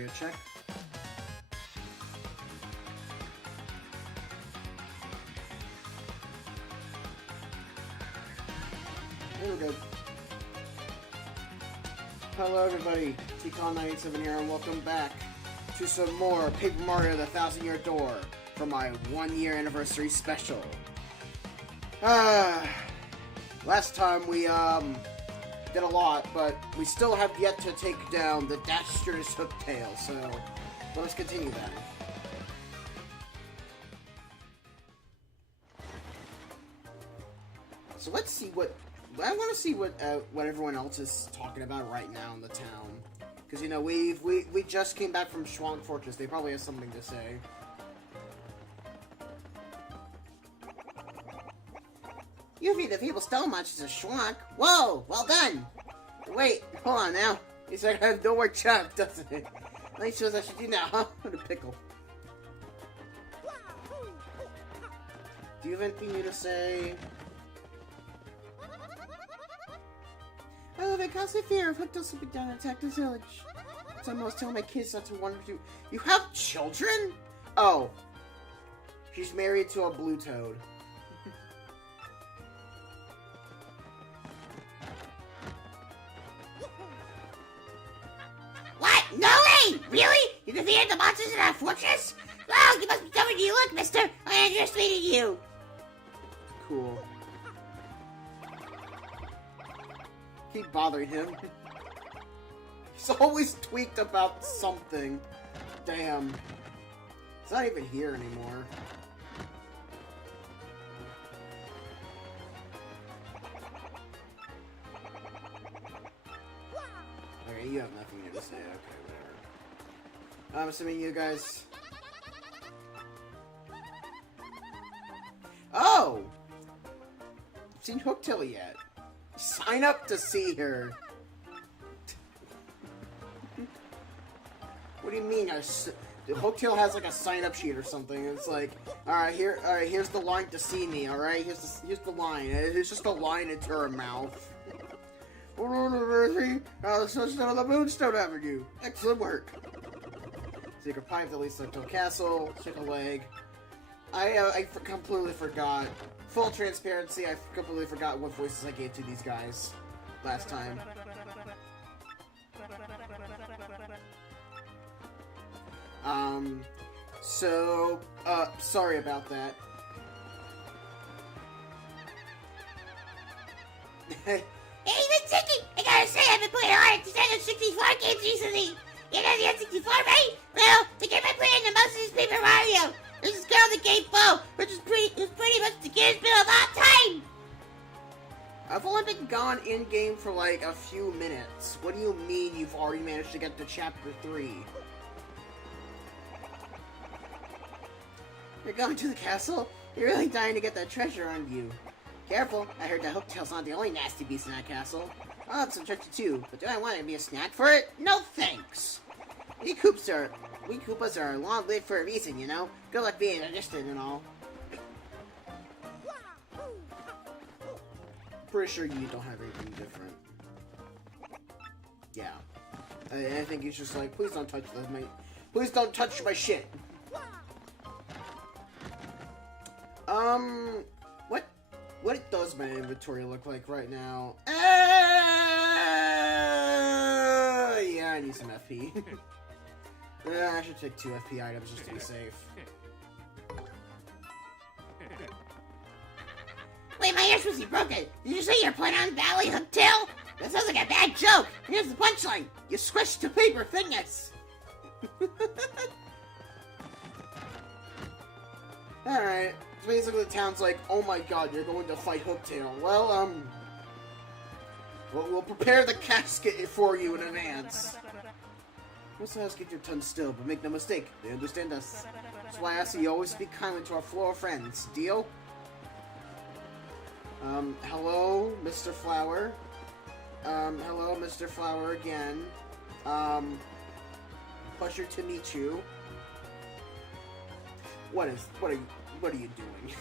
audio check. There we go. Hello everybody, TCon987 here, and welcome back to some more Paper Mario the 1,000-Year Door for my 1-year anniversary special. Last time we did a lot, but we still have yet to take down the Daster's Hooktail, so let's continue that. So let's see what I want to see what everyone else is talking about right now in the town, because you know we just came back from Schwank Fortress. They probably have something to say. You feed the people so much as a Schwank. Whoa, well done. Wait, hold on now. He's like, I have no more chunk, doesn't it? At least shows I should do now, huh? What a pickle. Do you have anything new to say? Oh, they caused the fear of Hooktail will be down and attack this village. So I must tell my kids not to wander to. You have children? Oh. She's married to a blue toad. What? No way! Really? You defeated the monsters in our fortress? Wow, you must be someone you look, mister! I underestimated you! Cool. Keep bothering him. He's always tweaked about something. Damn. He's not even here anymore. Okay, you have nothing new to say. Okay, whatever. I'm assuming you guys... Oh! Seen Hooktail yet? Sign up to see her. What do you mean? Hooktail has like a sign-up sheet or something. It's like, all right, here's the line to see me. All right, here's the line. It's just a line into her mouth. The Moonstone Avenue. Excellent work. Secret pipe that leads to Hooktail Castle. Chicken leg. I completely forgot. Full transparency, I completely forgot what voices I gave to these guys last time. Sorry about that. Hey, Vincent! I gotta say, I've been playing a lot of Nintendo 64 games recently! You know the N64, right? Well, the game I play in the most is Paper Mario! There's this girl in the Game Bow, which is pretty much the game's been of all time! I've only been gone in-game for like a few minutes. What do you mean you've already managed to get to Chapter 3? You're going to the castle? You're really dying to get that treasure on you. Careful, I heard that Hooktail's not the only nasty beast in that castle. I'll have some treasure too, but do I want to be a snack for it? No thanks! We Koopas are long-lived for a reason, you know? Good luck being understood and all. Pretty sure you don't have anything different. Yeah. I think he's just like, please don't touch this, please don't touch my shit. What does my inventory look like right now? Yeah, I need some FP. I should take 2 FP items just to be safe. Wait, my ear's supposed to be broken! Did you say you're planning on battling Hooktail? That sounds like a bad joke! Here's the punchline! You squished the paper thickness! Alright. So basically the town's like, oh my god, you're going to fight Hooktail. Well, we'll prepare the casket for you in advance. Let's ask keep your tongue still, but make no mistake, they understand us. That's why I ask you always speak kindly to our floor friends. Deal? Hello, Mr. Flower. Hello, Mr. Flower again. Pleasure to meet you. What are you doing?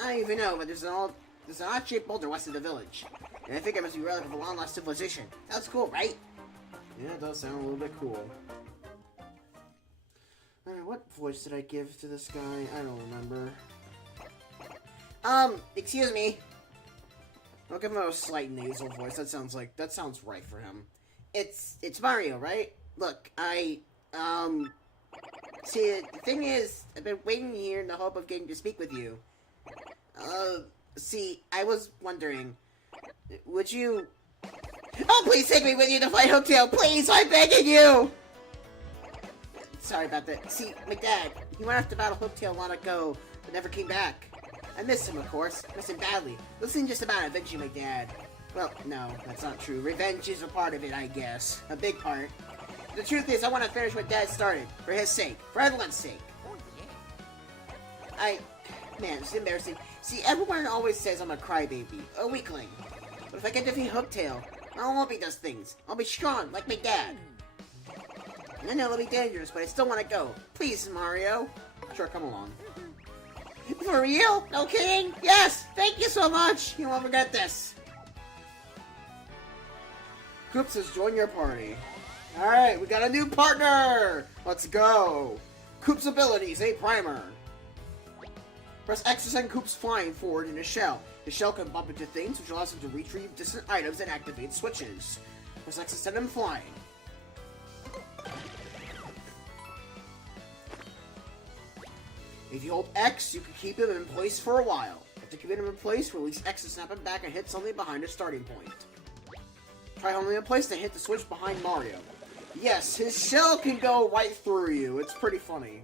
I don't even know, but there's an odd-shaped boulder west of the village. And I think it must be a relic of a long-lost civilization. That's cool, right? Yeah, it does sound a little bit cool. Alright, what voice did I give to this guy? I don't remember. Excuse me. I'll give him a slight nasal voice. That sounds right for him. It's Mario, right? Look, see, the thing is, I've been waiting here in the hope of getting to speak with you. See, I was wondering, would you... Oh, please take me with you to fight Hooktail, please, I'm begging you! Sorry about that. See, my dad, he went off to battle Hooktail long ago, but never came back. I missed him, of course. Missed him badly. Listening just about avenging my dad. Well, no, that's not true. Revenge is a part of it, I guess. A big part. The truth is, I want to finish what Dad started. For his sake. For everyone's sake. Oh, yeah. Man, it's embarrassing. See, everyone always says I'm a crybaby. A weakling. But if I can defeat Hooktail, I won't be those things. I'll be strong, like my dad. And I know it'll be dangerous, but I still want to go. Please, Mario. Sure, come along. For real? No kidding? Yes! Thank you so much! You won't forget this. Koops has joined your party. Alright, we got a new partner! Let's go! Koops abilities, a primer. Press X to send Koops flying forward in a shell. The shell can bump into things, which allows him to retrieve distant items and activate switches. Press X to send him flying. If you hold X, you can keep him in place for a while. After keeping him in place, release X to snap him back and hit something behind a starting point. Try holding him in place to hit the switch behind Mario. Yes, his shell can go right through you. It's pretty funny.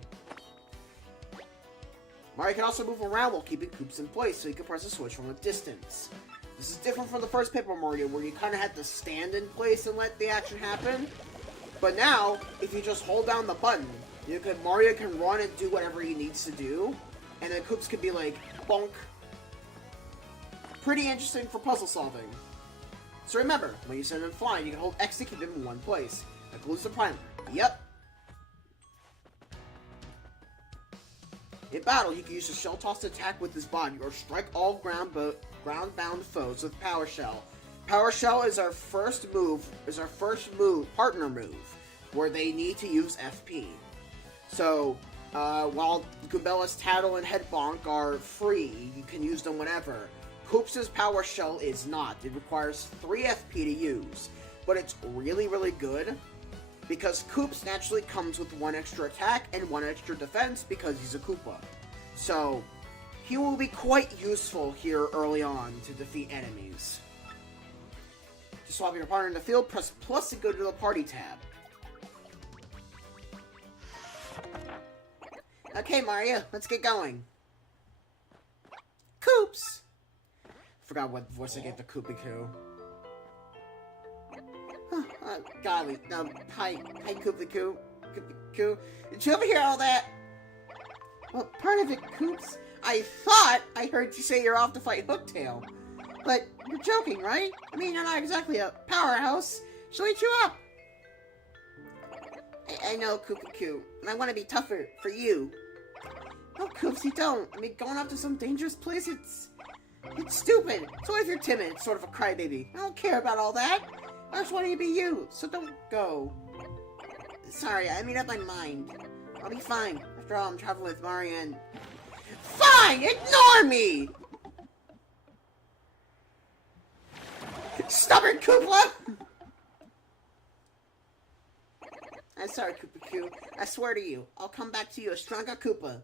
Mario can also move around while keeping Koops in place, so he can press a switch from a distance. This is different from the first Paper Mario, where you kind of had to stand in place and let the action happen. But now, if you just hold down the button, Mario can run and do whatever he needs to do, and then Koops can be like, bonk. Pretty interesting for puzzle solving. So remember, when you send him flying, you can hold X to keep him in one place. That glues the primer. Yep. In battle, you can use the shell toss to attack with his body, or strike all ground-bound foes with Power Shell. Power Shell is our first partner move, where they need to use FP. So, while Goombella's Tattle and Head Bonk are free, you can use them whenever. Koops' Power Shell is not. It requires 3 FP to use. But it's really, really good, because Koops naturally comes with 1 extra attack and 1 extra defense because he's a Koopa. So, he will be quite useful here early on to defeat enemies. To swap your partner in the field, press plus to go to the party tab. Okay, Mario, let's get going. Koops! Forgot what voice I gave to Koopa-Koo. Golly, hi Koopa-Koo. Koopa-Koo. Did you ever hear all that? Well, part of it, Koops. I thought I heard you say you're off to fight Hooktail. But you're joking, right? I mean, you're not exactly a powerhouse. She'll eat you up. I know, Koopa-Koo, and I want to be tougher for you. No, Koops, you don't. I mean, going off to some dangerous place, it's stupid. So if you're timid, sort of a crybaby, I don't care about all that. I just want you to be you, so don't go. Sorry, I made up my mind. I'll be fine. After all, I'm traveling with Mario and... Fine! Ignore me! Stubborn Koopa! I'm sorry, Koopa-Koo. I swear to you, I'll come back to you a stronger Koopa.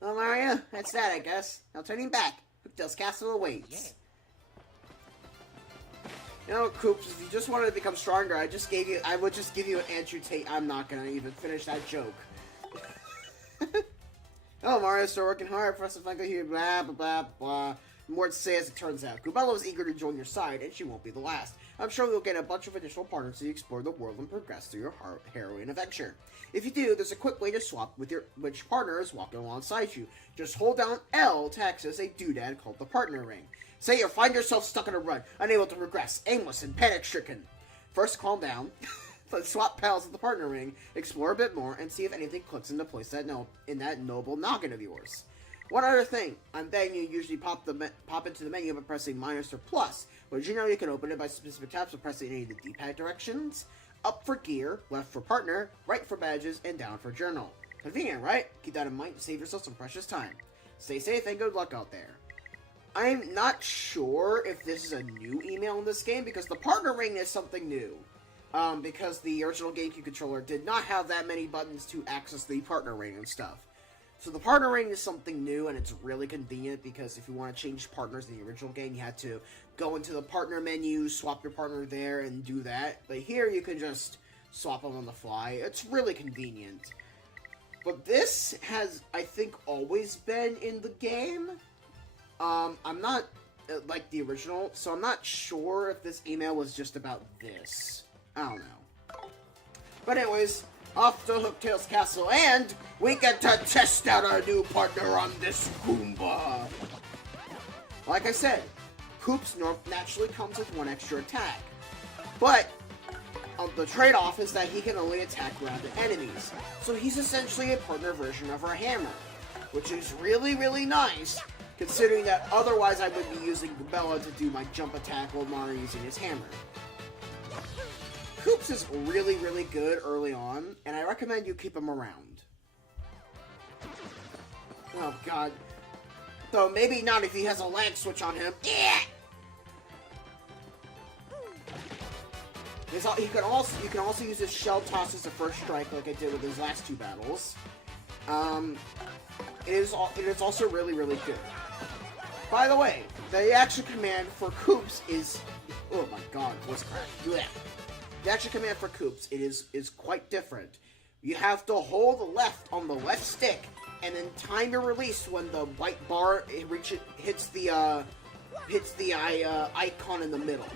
Well, Mario, that's that, I guess. Now turning back. Hooktail's castle awaits. Yeah. You know, Koops, if you just wanted to become stronger, I would just give you an Andrew Tate. I'm not gonna even finish that joke. Oh, Mario's still working hard for us to find out here, blah, blah, blah, blah. More to say as it turns out. Goomella is eager to join your side, and she won't be the last. I'm sure you'll get a bunch of additional partners as you explore the world and progress through your harrowing adventure. If you do, there's a quick way to swap with which partner is walking alongside you. Just hold down L to access a doodad called the Partner Ring. Say you find yourself stuck in a rut, unable to progress, aimless and panic-stricken. First, calm down. Let's swap pals at the Partner Ring, explore a bit more, and see if anything clicks into place in that noble noggin of yours. One other thing, on betting you usually pop into the menu by pressing minus or plus, but you know you can open it by specific taps or pressing any of the D-pad directions. Up for gear, left for partner, right for badges, and down for journal. Convenient, right? Keep that in mind to save yourself some precious time. Stay safe and good luck out there. I'm not sure if this is a new email in this game, because the partner ring is something new. Because the original GameCube controller did not have that many buttons to access the partner ring and stuff. So the partner ring is something new, and it's really convenient, because if you want to change partners in the original game, you had to go into the partner menu, swap your partner there, and do that. But here, you can just swap them on the fly. It's really convenient. But this has, I think, always been in the game. I'm not, like the original, so I'm not sure if this email was just about this. I don't know. But anyways, off to Hooktail's castle, and we get to test out our new partner on this Goomba. Like I said, Koops naturally comes with one extra attack. But the trade-off is that he can only attack grounded enemies. So he's essentially a partner version of our hammer, which is really, really nice, considering that otherwise I would be using Bella to do my jump attack while Mario using his hammer. Koops is really, really good early on, and I recommend you keep him around. Oh god. Though maybe not if he has a lag switch on him. Yeah! You can also use his shell toss as a first strike, like I did with his last two battles. It is also really, really good. By the way, the action command for Koops is... Oh my god, voice crack. Blech. The action command for Koops is quite different. You have to hold left on the left stick, and then time your release when the white bar hits the icon in the middle.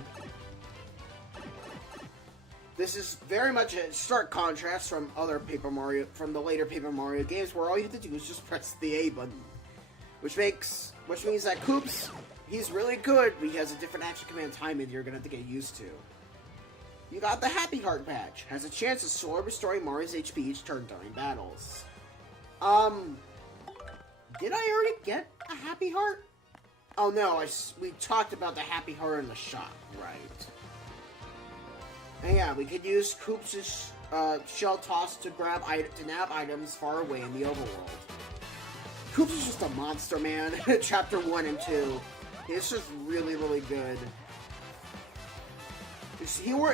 This is very much a stark contrast from the later Paper Mario games, where all you have to do is just press the A button, which means that Koops, he's really good, but he has a different action command timing you're gonna have to get used to. You got the Happy Heart badge. Has a chance of slowly restoring Mario's HP each turn during battles. Did I already get a Happy Heart? Oh no, we talked about the Happy Heart in the shop, right? And yeah, we could use Koops' shell toss to nab items far away in the overworld. Koops is just a monster, man. Chapter 1 and 2. It's just really, really good.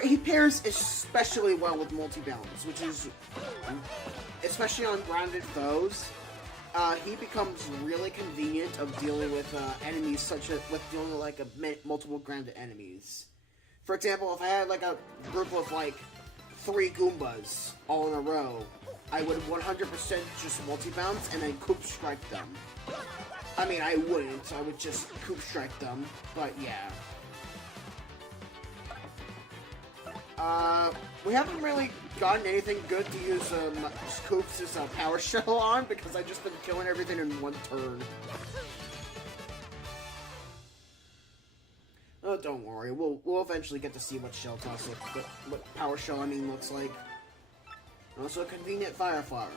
He pairs especially well with multi-balance, which is, especially on grounded foes, he becomes really convenient of dealing with enemies dealing with multiple grounded enemies. For example, if I had like a group of like 3 Goombas all in a row, I would 100% just multi-bounce and then Koop strike them. I mean, I wouldn't, I would just Koop strike them, but yeah. We haven't really gotten anything good to use Koops' power shell on, because I've just been killing everything in one turn. Oh, don't worry, we'll eventually get to see what shell toss what power shell looks like. Also a convenient fire flower.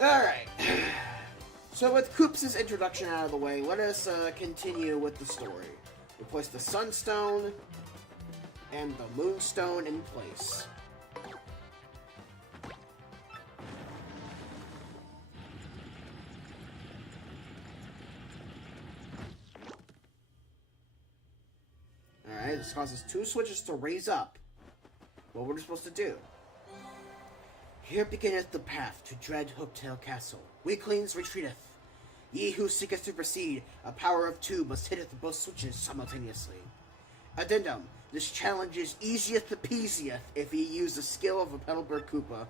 Alright. So with Koops' introduction out of the way, let us continue with the story. We place the Sunstone and the Moonstone in place. Alright, this causes 2 switches to raise up. What we're supposed to do. Here beginneth the path to dread Hooktail Castle. Weaklings retreateth. Ye who seeketh to proceed, a power of 2 must hitteth both switches simultaneously. Addendum, this challenge is easiest peasiest if you use the skill of a Petalburg Koopa.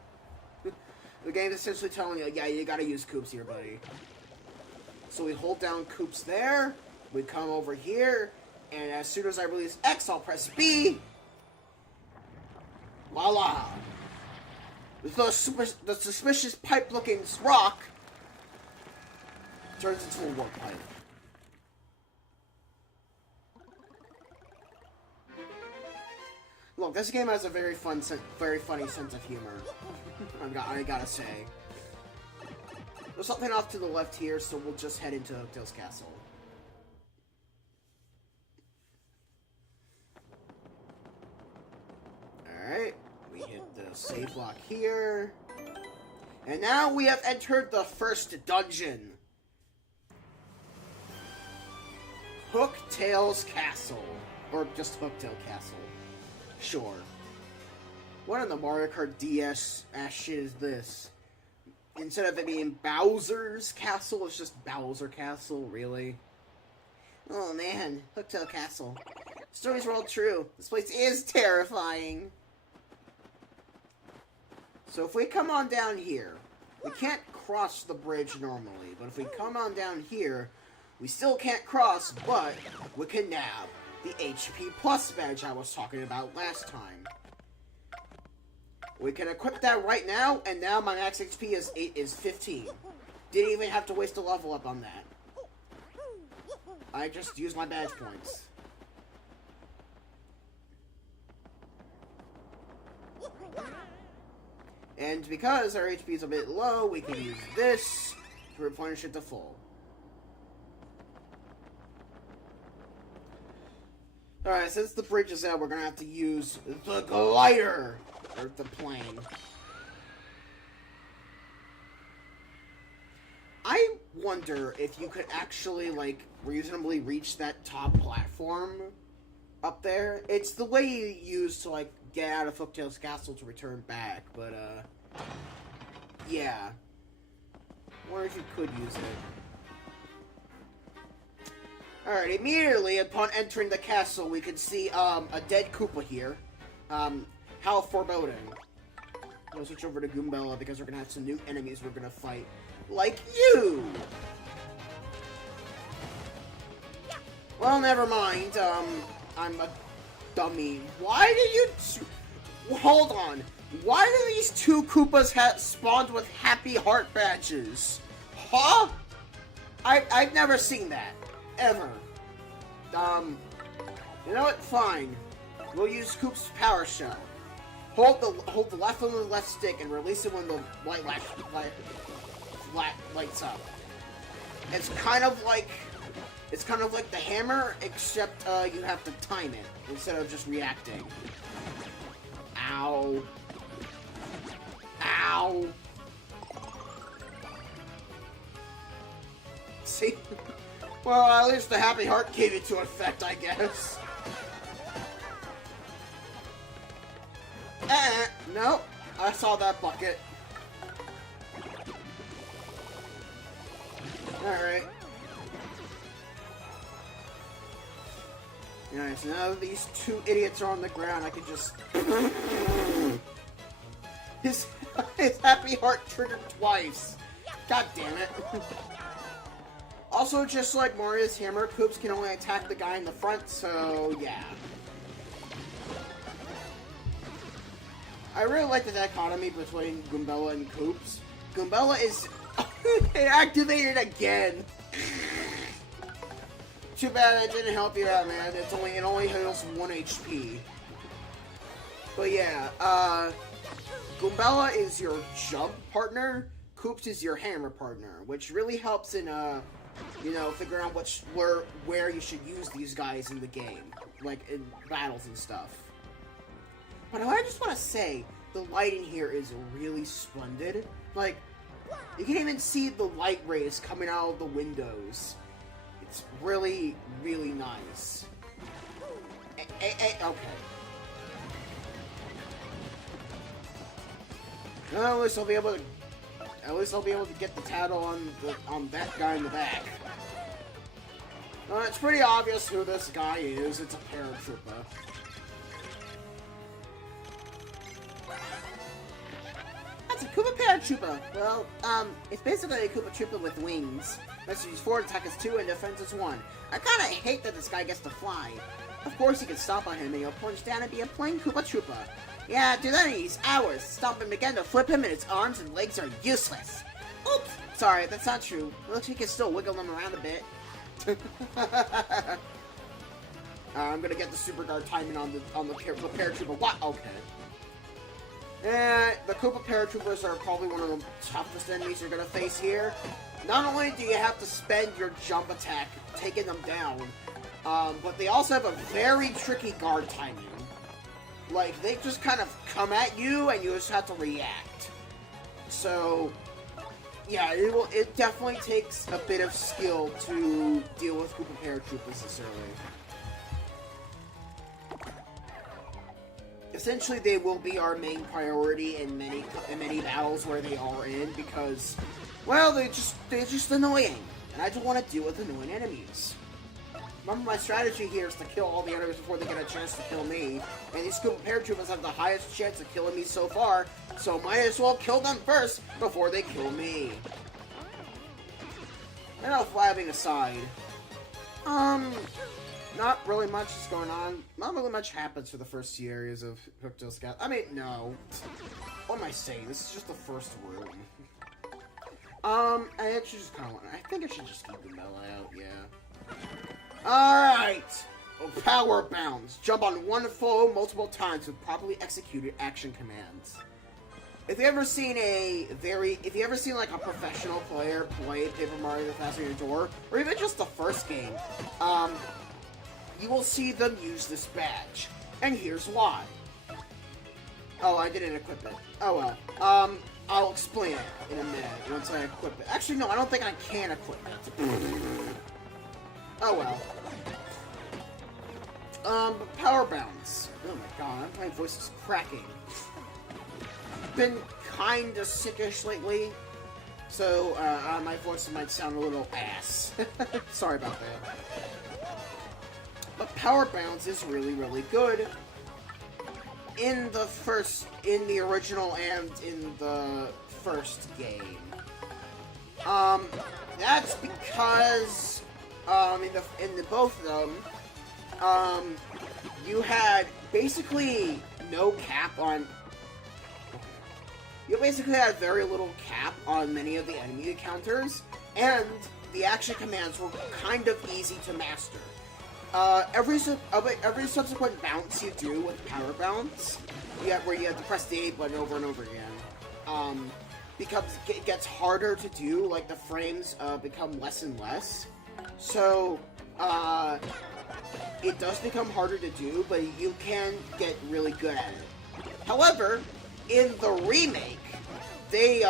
The game is essentially telling you, yeah, you gotta use Koops here, buddy. So we hold down Koops there, we come over here, and as soon as I release X, I'll press B. Voila! The suspicious pipe-looking rock turns into a warp pipe. Look, this game has a very funny sense of humor. I gotta say. There's something off to the left here, so we'll just head into Hooktail's castle. Alright, we hit the save block here. And now we have entered the first dungeon. Hooktail's Castle. Or just Hooktail Castle. Sure. What in the Mario Kart DS ass shit is this? Instead of it being Bowser's Castle, it's just Bowser Castle, really? Oh man, Hooktail Castle. Stories were all true. This place is terrifying. So if we come on down here, we can't cross the bridge normally, but if we come on down here, we still can't cross, but we can nab the HP Plus badge I was talking about last time. We can equip that right now, and now my max HP is 15. Didn't even have to waste a level up on that. I just used my badge points. And because our HP is a bit low, we can use this to replenish it to full. Alright, since the bridge is out, we're gonna have to use the glider, or the plane. I wonder if you could actually, like, reasonably reach that top platform up there. It's the way you use to, like, get out of Hooktail's castle to return back, but, yeah. I wonder if you could use it. Alright, immediately upon entering the castle, we can see, a dead Koopa here. How foreboding. I'm gonna switch over to Goombella because we're gonna have some new enemies we're gonna fight. Like you! Well, never mind, I'm a dummy. Why did you... Hold on. Why do these two Koopas spawned with happy heart badges? Huh? I've never seen that. Ever. You know what? Fine. We'll use Coop's power shell. Hold the left on the left stick and release it when the light lights up. It's kind of like the hammer, except you have to time it instead of just reacting. Ow. Ow. See? Well, at least the happy heart gave it to effect, I guess. No, I saw that bucket. Alright. Alright, so now that these two idiots are on the ground, I can just... His happy heart triggered twice. God damn it. Also, just like Mario's hammer, Koops can only attack the guy in the front, so yeah. I really like the dichotomy between Goombella and Koops. Goombella is... it activated again! Too bad it didn't help you out, man. It only heals 1 HP. But yeah, Goombella is your jump partner, Koops is your hammer partner, which really helps in, you know, figuring out where you should use these guys in the game. Like, in battles and stuff. But I just want to say, the lighting here is really splendid. Like, you can even see the light rays coming out of the windows. It's really, really nice. Okay. Well, at least I'll be able to get the tattle on that guy in the back. It's pretty obvious who this guy is. It's a paratrooper. That's a Koopa paratrooper. Well, it's basically a Koopa trooper with wings. Let's use forward attack is 2 and defense is 1. I kinda hate that this guy gets to fly. Of course you can stomp on him and he'll plunge down and be a plain Koopa trooper. Yeah, do that in these hours. Stomp him again to flip him and his arms and legs are useless. Oops! Sorry, that's not true. It looks like you can still wiggle them around a bit. I'm gonna get the super guard timing on the paratrooper. What? Okay. The Koopa Paratroopers are probably one of the toughest enemies you're gonna face here. Not only do you have to spend your jump attack taking them down, but they also have a very tricky guard timing. Like, they just kind of come at you and you just have to react. So, yeah, it definitely takes a bit of skill to deal with Koopa Paratroopers this early. Essentially, they will be our main priority in many battles where they are in because, well, they're just annoying, and I don't want to deal with annoying enemies. Remember, my strategy here is to kill all the enemies before they get a chance to kill me, and these Koopa Paratroopers have the highest chance of killing me so far, so might as well kill them first before they kill me. Enough blabbing aside. Not really much is going on. Not really much happens for the first few areas of Hooktail Scout. I mean, no. What am I saying? This is just the first room. I actually just kind of want. I think I should just keep the mellow out. Yeah. All right. Power bounds. Jump on one foe multiple times with properly executed action commands. If you ever seen like a professional player play Paper Mario: The Thousand-Year Door, or even just the first game, you will see them use this badge. And here's why. Oh, I didn't equip it. Oh well. I'll explain it in a minute once I equip it. Actually, no, I don't think I can equip it. Oh well. Power bounds. Oh my god, my voice is cracking. Been kinda sickish lately, so my voice might sound a little ass. Sorry about that. But power bounds is really, really good in the original and in the first game. That's because in the both of them, you had basically no cap on. You basically had very little cap on many of the enemy encounters, and the action commands were kind of easy to master. Every subsequent bounce you do with power bounce, where you have to press the A button over and over again, it gets harder to do. Like the frames become less and less, so it does become harder to do, but you can get really good at it. However, in the remake, they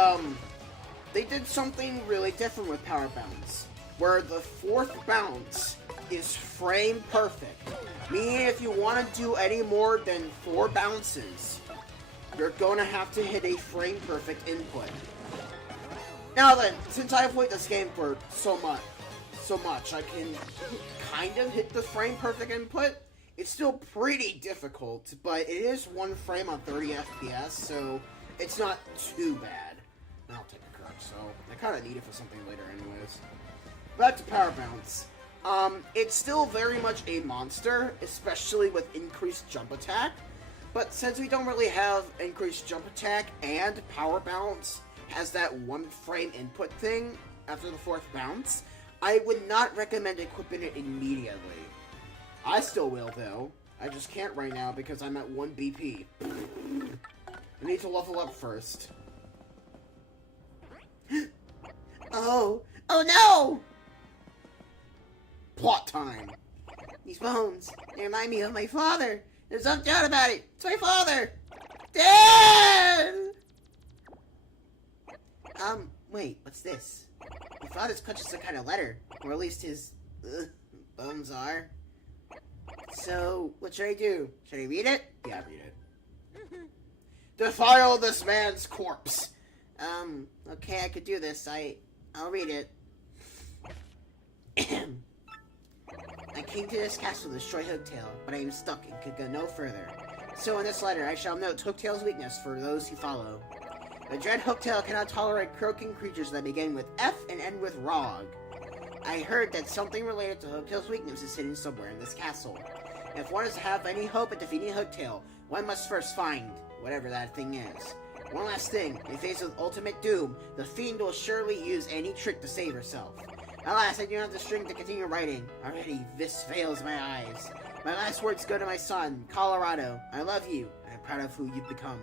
did something really different with power bounce, where the fourth bounce is frame perfect. Meaning if you want to do any more than 4 bounces, you're gonna have to hit a frame perfect input. Now then, since I've played this game for so much, I can kind of hit the frame perfect input. It's still pretty difficult, but it is 1 frame on 30 FPS, so it's not too bad. I'll take a card, so I kind of need it for something later anyways. Back to power bounce. It's still very much a monster, especially with increased jump attack, but since we don't really have increased jump attack and power bounce has that 1 frame input thing after the 4th bounce, I would not recommend equipping it immediately. I still will, though. I just can't right now because I'm at 1 BP. I need to level up first. Oh no! Plot time. These bones, they remind me of my father. There's no doubt about it. It's my father. Dad! Wait, what's this? My father's clutches some kind of letter, or at least his bones are. So, what should I do? Should I read it? Yeah, read it. Defile this man's corpse. Okay, I could do this. I'll read it. I came to this castle to destroy Hooktail, but I am stuck and could go no further. So in this letter, I shall note Hooktail's weakness for those who follow. The dread Hooktail cannot tolerate croaking creatures that begin with F and end with Rog. I heard that something related to Hooktail's weakness is hidden somewhere in this castle. If one is to have any hope at defeating Hooktail, one must first find whatever that thing is. One last thing, in face of ultimate doom, the fiend will surely use any trick to save herself. Alas, I do not have the strength to continue writing. Already, this fails my eyes. My last words go to my son, Colorado. I love you, and I'm proud of who you've become.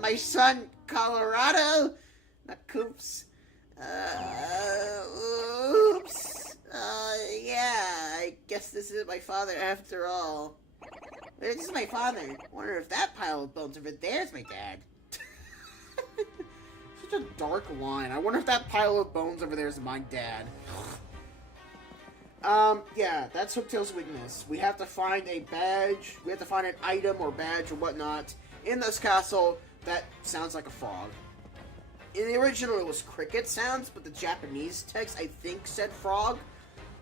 My son, Colorado? Not Coops. Oops. Yeah, I guess this is my father after all. This is my father. Wonder if that pile of bones over there is my dad. Such a dark line. I wonder if that pile of bones over there is my dad. Yeah, that's Hooktail's weakness. We have to find a badge, we have to find an item or badge or whatnot in this castle that sounds like a frog. In the original, it was cricket sounds, but the Japanese text, I think, said frog.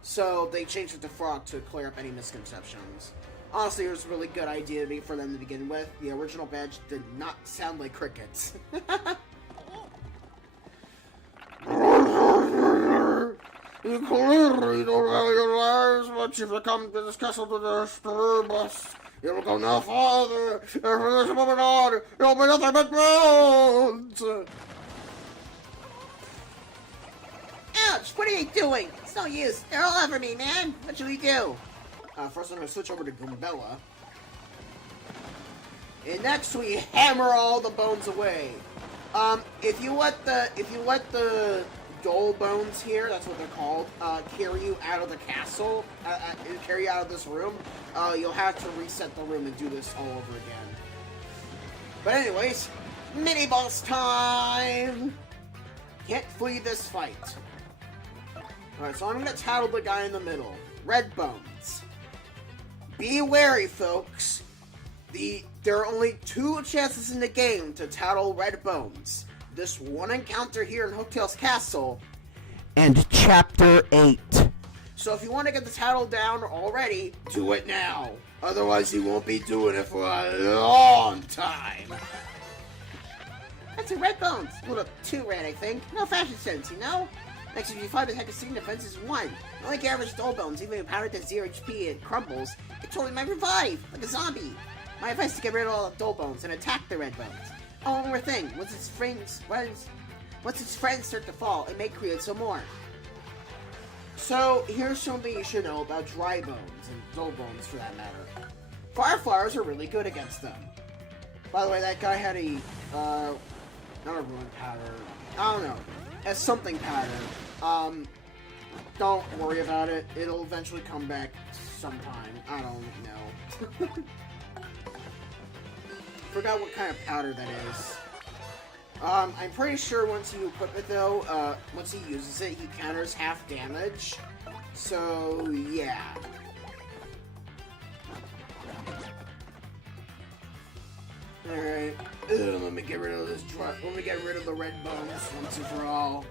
So they changed it to frog to clear up any misconceptions. Honestly, it was a really good idea for them to begin with. The original badge did not sound like crickets. You clearly don't value your lives, but if you come to this castle to disturb us, you will go no farther, and from this moment on, you'll be nothing but bones! Ouch! What are you doing? It's no use. They're all over me, man. What should we do? First I'm gonna switch over to Goombella. And next we hammer all the bones away. If you let the Dole bones here, that's what they're called, carry you out of the castle, carry you out of this room, you'll have to reset the room and do this all over again. But anyways, mini-boss time! Can't flee this fight. Alright, so I'm gonna tattle the guy in the middle. Red Bones. Be wary, folks. There are only 2 chances in the game to tattle Red Bones. This one encounter here in Hooktail's Castle, and Chapter 8. So if you want to get the tattle down already, do it now. Otherwise, you won't be doing it for a long time. That's a Red Bones. A little too red, I think. No fashion sense, you know? Next, if you find attack of sting defense is 1. Not like your average Dole Bones, even powered to 0 HP and crumbles, it totally might revive, like a zombie. My advice is to get rid of all the Dole Bones and attack the Red Bones. Oh, one more thing. Once its friends start to fall, it may create some more. So, here's something you should know about Dry Bones, and Dole Bones for that matter. Fire Flowers are really good against them. By the way, that guy had a, not a ruin powder, I don't know, as something powder. Don't worry about it. It'll eventually come back sometime. I don't know. Forgot what kind of powder that is. I'm pretty sure once you equip it though, once he uses it, he counters half damage. So, yeah. Alright. Let me get rid of this let me get rid of the Red Bones once and for all.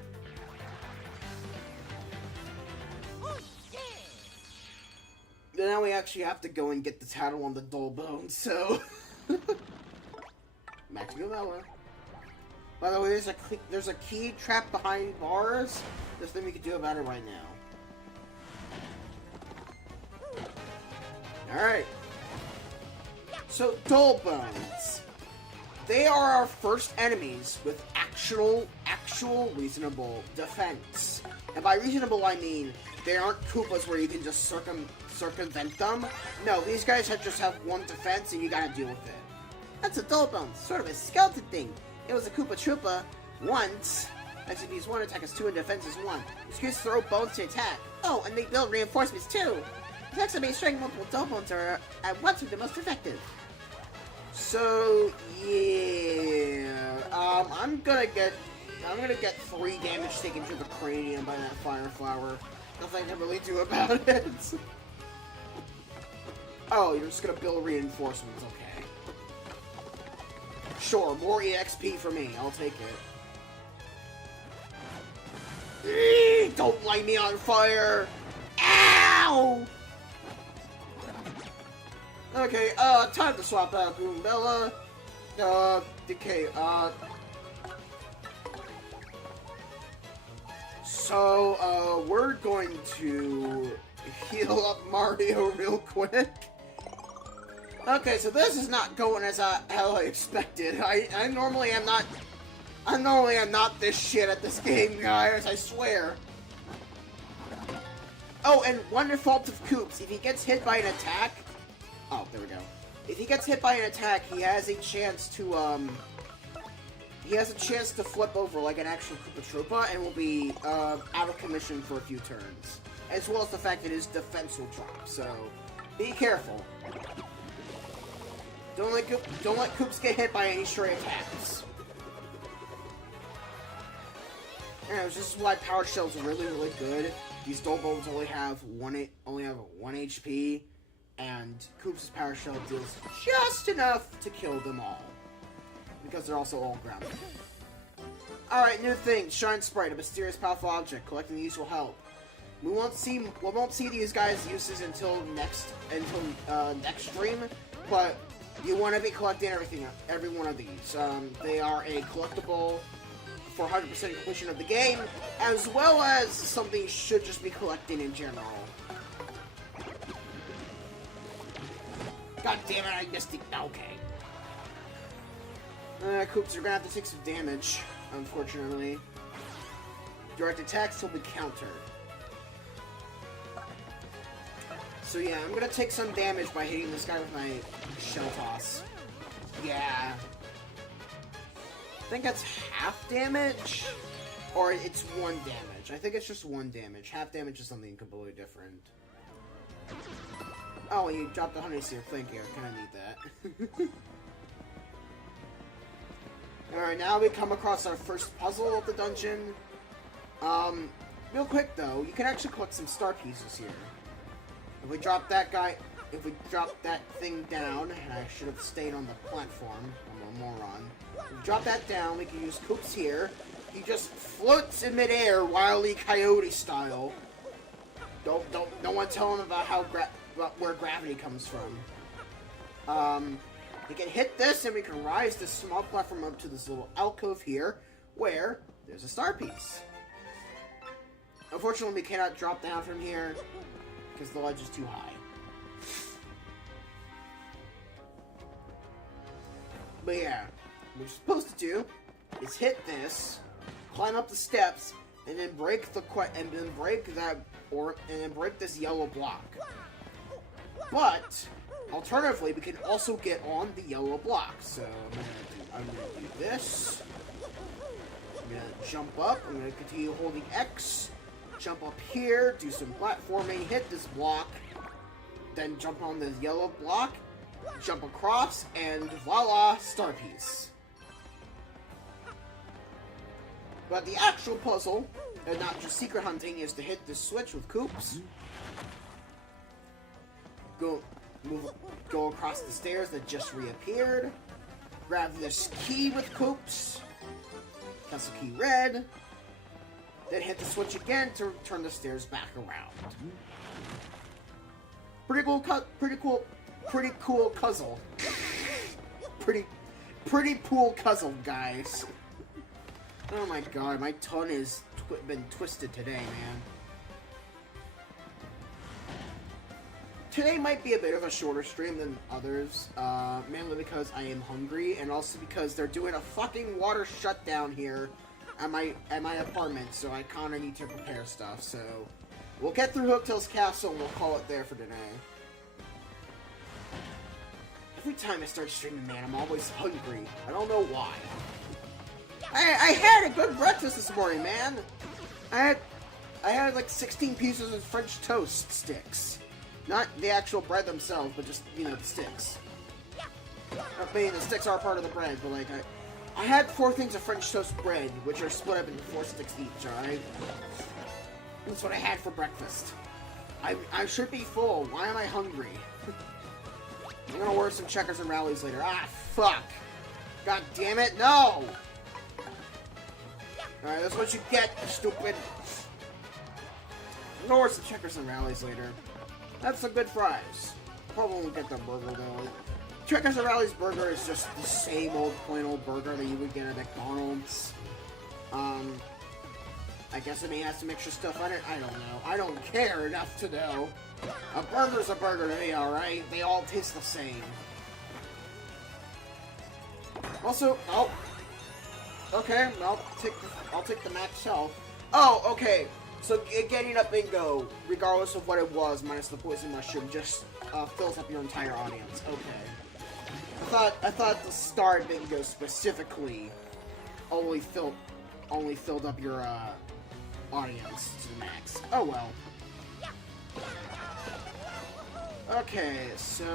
Now we actually have to go and get the tattle on the Dole Bones, so... Max Goombella. By the way, there's a key trapped behind bars. There's nothing we can do about it right now. Alright. So, Dole Bones. They are our first enemies with actual reasonable defense. And by reasonable, I mean, they aren't Koopas where you can just circumvent them. No, these guys just have 1 defense and you gotta deal with it. That's a Dole Bone, sort of a skeleton thing. It was a Koopa Troopa once. Actually, use 1 attack as 2 and defense is 1. Excuse throw bones to attack. Oh, and they build reinforcements too. Attacks that may strike multiple Dole Bones are at once the most effective. So yeah, I'm gonna get 3 damage taken to the cranium by that Fire Flower. Nothing I can really do about it. Oh, you're just gonna build reinforcements, okay. Sure, more EXP for me, I'll take it. Don't light me on fire! Ow! Okay, time to swap out Goombella. Decay, So, we're going to heal up Mario real quick. Okay, so this is not going as how I expected. I normally am not this shit at this game, guys, I swear. Oh, and one default of Koops, if he gets hit by an attack... Oh, there we go. if he gets hit by an attack, he has a chance to flip over like an actual Koopa Troopa and will be out of commission for a few turns. As well as the fact that his defense will drop, so be careful. Don't let Koops get hit by any stray attacks. Anyways, this is why Power Shell's really, really good. These dual bulbs only have one HP, and Koops' Power Shell deals just enough to kill them all. Because they're also all grounded. Alright, new thing, Shine Sprite, a mysterious powerful object. Collecting these will help. We won't see these guys' uses until next stream, but you want to be collecting every one of these. They are a collectible for 100% completion of the game, as well as something you should just be collecting in general. God damn it, I missed it. Okay. Koops, you're gonna have to take some damage, unfortunately. Direct attacks will be countered. So yeah, I'm gonna take some damage by hitting this guy with my shell toss. Yeah. I think that's half damage? Or it's 1 damage. I think it's just 1 damage. Half damage is something completely different. Oh, you dropped the honey syrup. Thank you. I kinda need that. Alright, now we come across our first puzzle of the dungeon. Real quick though, you can actually collect some star pieces here. If we drop that thing down, and I should have stayed on the platform, I'm a moron. If we drop that down, we can use Koops here. He just floats in midair, Wile E. Coyote style. No one tell him about where gravity comes from. We can hit this, and we can rise this small platform up to this little alcove here, where there's a star piece. Unfortunately, we cannot drop down from here, because the ledge is too high. But yeah, what you're supposed to do is hit this, climb up the steps, and then break this yellow block. But alternatively, we can also get on the yellow block. So I'm gonna do this. I'm gonna jump up. I'm gonna continue holding X. Jump up here, do some platforming, hit this block, then jump on this yellow block, jump across, and voila, star piece. But the actual puzzle, and not just secret hunting, is to hit this switch with Koops. Go across the stairs that just reappeared. Grab this key with Koops. Castle key red. Then hit the switch again to turn the stairs back around. Pretty cool puzzle. Pretty cool puzzle, guys. Oh my god, my tongue has been twisted today, man. Today might be a bit of a shorter stream than others, mainly because I am hungry, and also because they're doing a fucking water shutdown here at my apartment, so I kinda need to prepare stuff, so we'll get through Hooktail's Castle and we'll call it there for today. Every time I start streaming, man, I'm always hungry. I don't know why. I had a good breakfast this morning, man. I had like 16 pieces of French toast sticks. Not the actual bread themselves, but just, you know, the sticks. I mean, the sticks are part of the bread, but like, I had 4 things of French toast bread, which are split up into 4 sticks each, alright? That's what I had for breakfast. I should be full. Why am I hungry? I'm gonna order some checkers and rallies later. Ah, fuck! God damn it, no! Alright, that's what you get, stupid. I'm gonna order some checkers and rallies later. That's some good fries. Probably won't get the burger, though. Checkers and Rally's burger is just the same old, plain old burger that you would get at McDonald's. I guess it may have some extra stuff on it. I don't know. I don't care enough to know. A burger's a burger to me, alright? They all taste the same. Also, okay, I'll take the max health. Oh, okay. So getting a bingo, regardless of what it was, minus the poison mushroom, just fills up your entire audience. Okay. thought the star bingo specifically only filled up your audience to the max. Oh well. Okay, so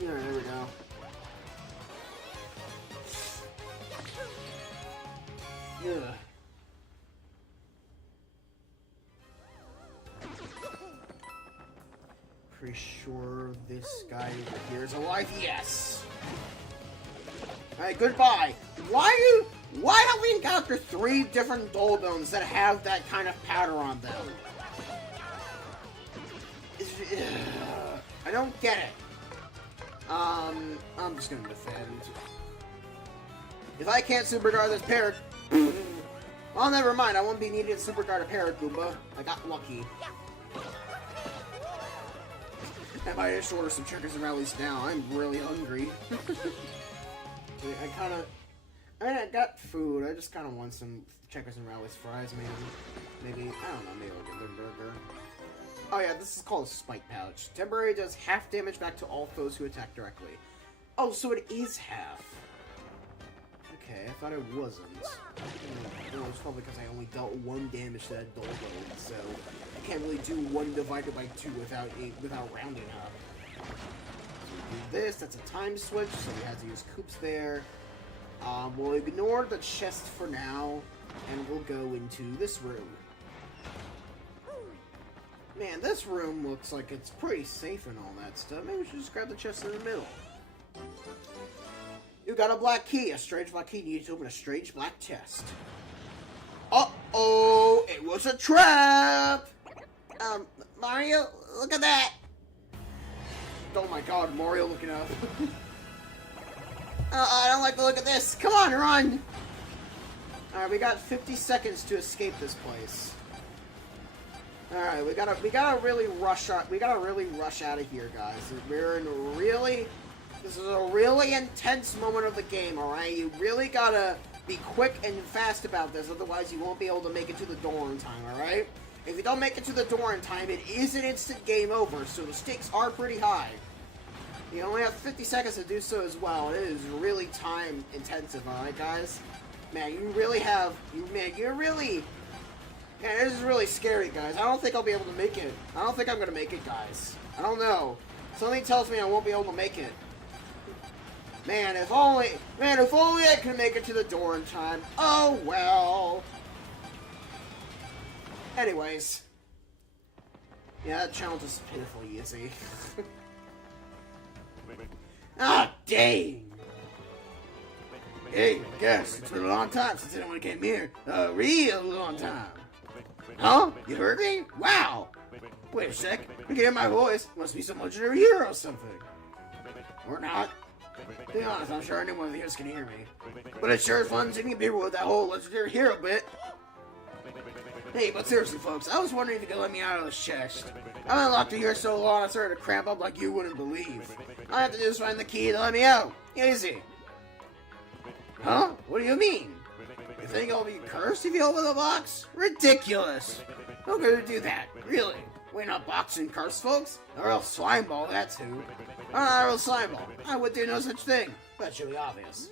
yeah, there we go. Yeah. Pretty sure this guy over here is alive. Yes. Alright, goodbye. Why have we encountered 3 different Dole Bones that have that kind of powder on them? I don't get it. I'm just gonna defend. If I can't super guard this parrot, well, never mind. I won't be needed to super guard a parrot, Goomba. I got lucky. I might just order some checkers and rallies now. I'm really hungry. I got food. I just kind of want some checkers and rallies fries, maybe. Maybe, I don't know, maybe I'll get their burger. Oh yeah, this is called a spike pouch. Temporary does half damage back to all foes who attack directly. Oh, so it is half. Okay, I thought it wasn't. No, it's probably because I only dealt 1 damage to that Dole Bone, so I can't really do 1 divided by 2 without rounding up. So we do this, that's a time switch, so we had to use Koops there. We'll ignore the chest for now, and we'll go into this room. Man, this room looks like it's pretty safe and all that stuff. Maybe we should just grab the chest in the middle. You got a black key. A strange black key. You need to open a strange black chest. Uh-oh! It was a trap! Mario, look at that! Oh my god, Mario looking up. I don't like the look of this. Come on, run! Alright, we got 50 seconds to escape this place. Alright, we gotta really rush out. We gotta really rush out of here, guys. This is a really intense moment of the game, alright? You really gotta be quick and fast about this, otherwise you won't be able to make it to the door in time, alright? If you don't make it to the door in time, it is an instant game over, so the stakes are pretty high. You only have 50 seconds to do so as well. It is really time intensive, alright guys? Man, Man, this is really scary, guys. I don't think I'll be able to make it. I don't think I'm gonna make it, guys. I don't know. Something tells me I won't be able to make it. Man, if only I could make it to the door in time. Oh, well. Anyways. Yeah, that challenge is pitifully easy. Ah, dang. Hey, guess, it's been a long time since anyone came here. A real long time. Huh? You heard me? Wow. Wait a sec. You can hear my voice. Must be some legendary hero or something. Or not. To be honest, I'm sure anyone of yours can hear me. But it sure is fun seeing people with that whole legendary hero bit. Hey, but seriously, folks, I was wondering if you could let me out of this chest. I've been locked in here so long I started to cramp up like you wouldn't believe. All I have to do is find the key to let me out. Easy. Huh? What do you mean? You think I'll be cursed if you open the box? Ridiculous. Who could do that? Really? We're not boxing cursed folks. A real slime ball, that's who. I'm not a real slime ball. I would do no such thing. That should be obvious.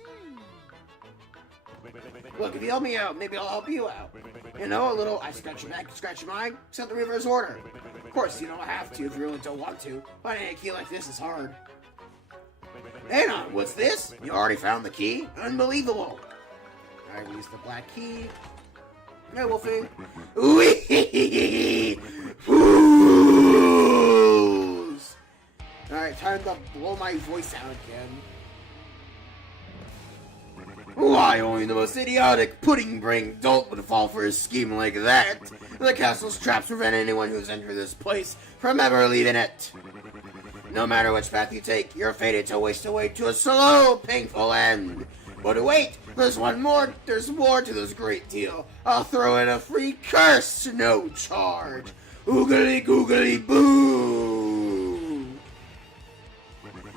Look, if you help me out, maybe I'll help you out. You know, a little I scratch your back, scratch your mind, accept the reverse order. Of course, you don't have to if you really don't want to. Finding a key like this is hard. Hang on, what's this? You already found the key? Unbelievable. Alright, we use the black key. Yeah, Wolfie. Wee! Fools! Alright, time to blow my voice out again. Why, only the most idiotic, pudding-brained dolt would fall for a scheme like that. The castle's traps prevent anyone who's entered this place from ever leaving it. No matter which path you take, you're fated to waste away to a slow, painful end. But wait, there's more to this great deal. I'll throw in a free curse, no charge. Oogly googly boo!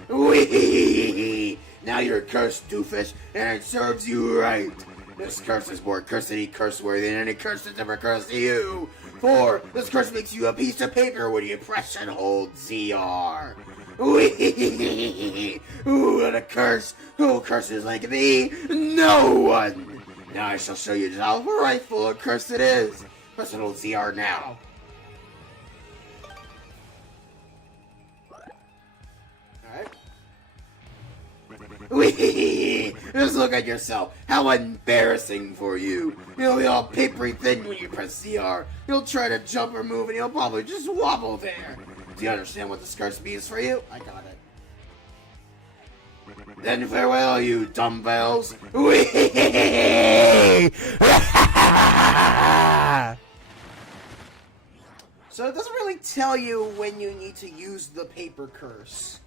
Wee! Now you're cursed, doofus, and it serves you right. This curse is more cursedy curse-worthy than any curse that's ever cursed to you. 4. This curse makes you a piece of paper when you press and hold ZR. Wee! Ooh, what a curse! Who curses like me? No one! Now I shall show you just how rightful a curse it is. Press and hold ZR now. Wee! Just look at yourself. How embarrassing for you. You'll be all papery thin when you press CR. You'll try to jump or move and you'll probably just wobble there. Do you understand what this curse means for you? I got it. Then farewell, you dumbbells. Wee! So it doesn't really tell you when you need to use the paper curse.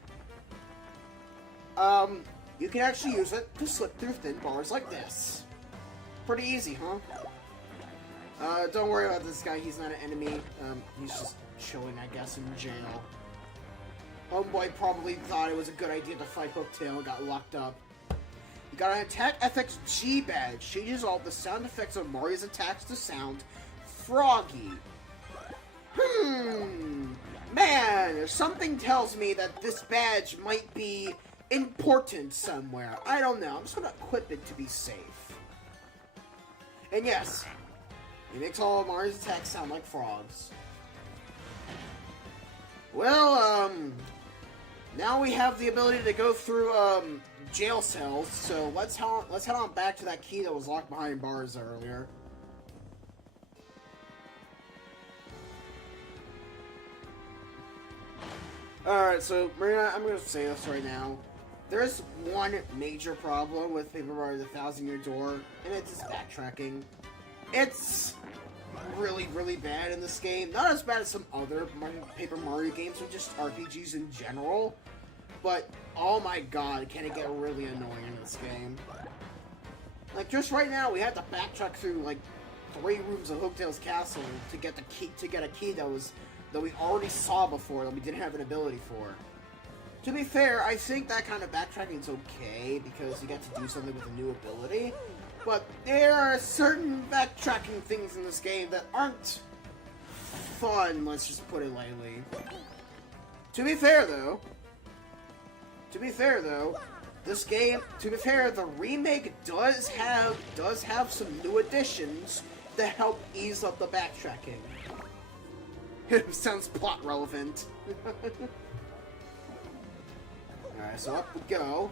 You can actually use it to slip through thin bars like this. Pretty easy, huh? Don't worry about this guy, he's not an enemy. He's just chilling, I guess, in jail. Homeboy probably thought it was a good idea to fight Hooktail and got locked up. You got an Attack FX G badge. Changes all the sound effects of Mario's attacks to sound froggy. Man, something tells me that this badge might be important somewhere. I don't know. I'm just gonna equip it to be safe. And yes, it makes all of Mario's attacks sound like frogs. Well, now we have the ability to go through jail cells. So let's head on back to that key that was locked behind bars earlier. Alright, so Marina, I'm gonna say this right now. There's one major problem with Paper Mario: The Thousand-Year Door, and it's just backtracking. It's really, really bad in this game. Not as bad as some other Paper Mario games, or just RPGs in general. But, oh my god, can it get really annoying in this game. Like, just right now, we had to backtrack through, like, 3 rooms of Hooktail's castle to get a key that we already saw before, that we didn't have an ability for. To be fair, I think that kind of backtracking is okay, because you get to do something with a new ability. But there are certain backtracking things in this game that aren't fun, let's just put it lightly. To be fair though, this game, the remake does have some new additions to help ease up the backtracking. It sounds plot relevant. Alright, so up we go.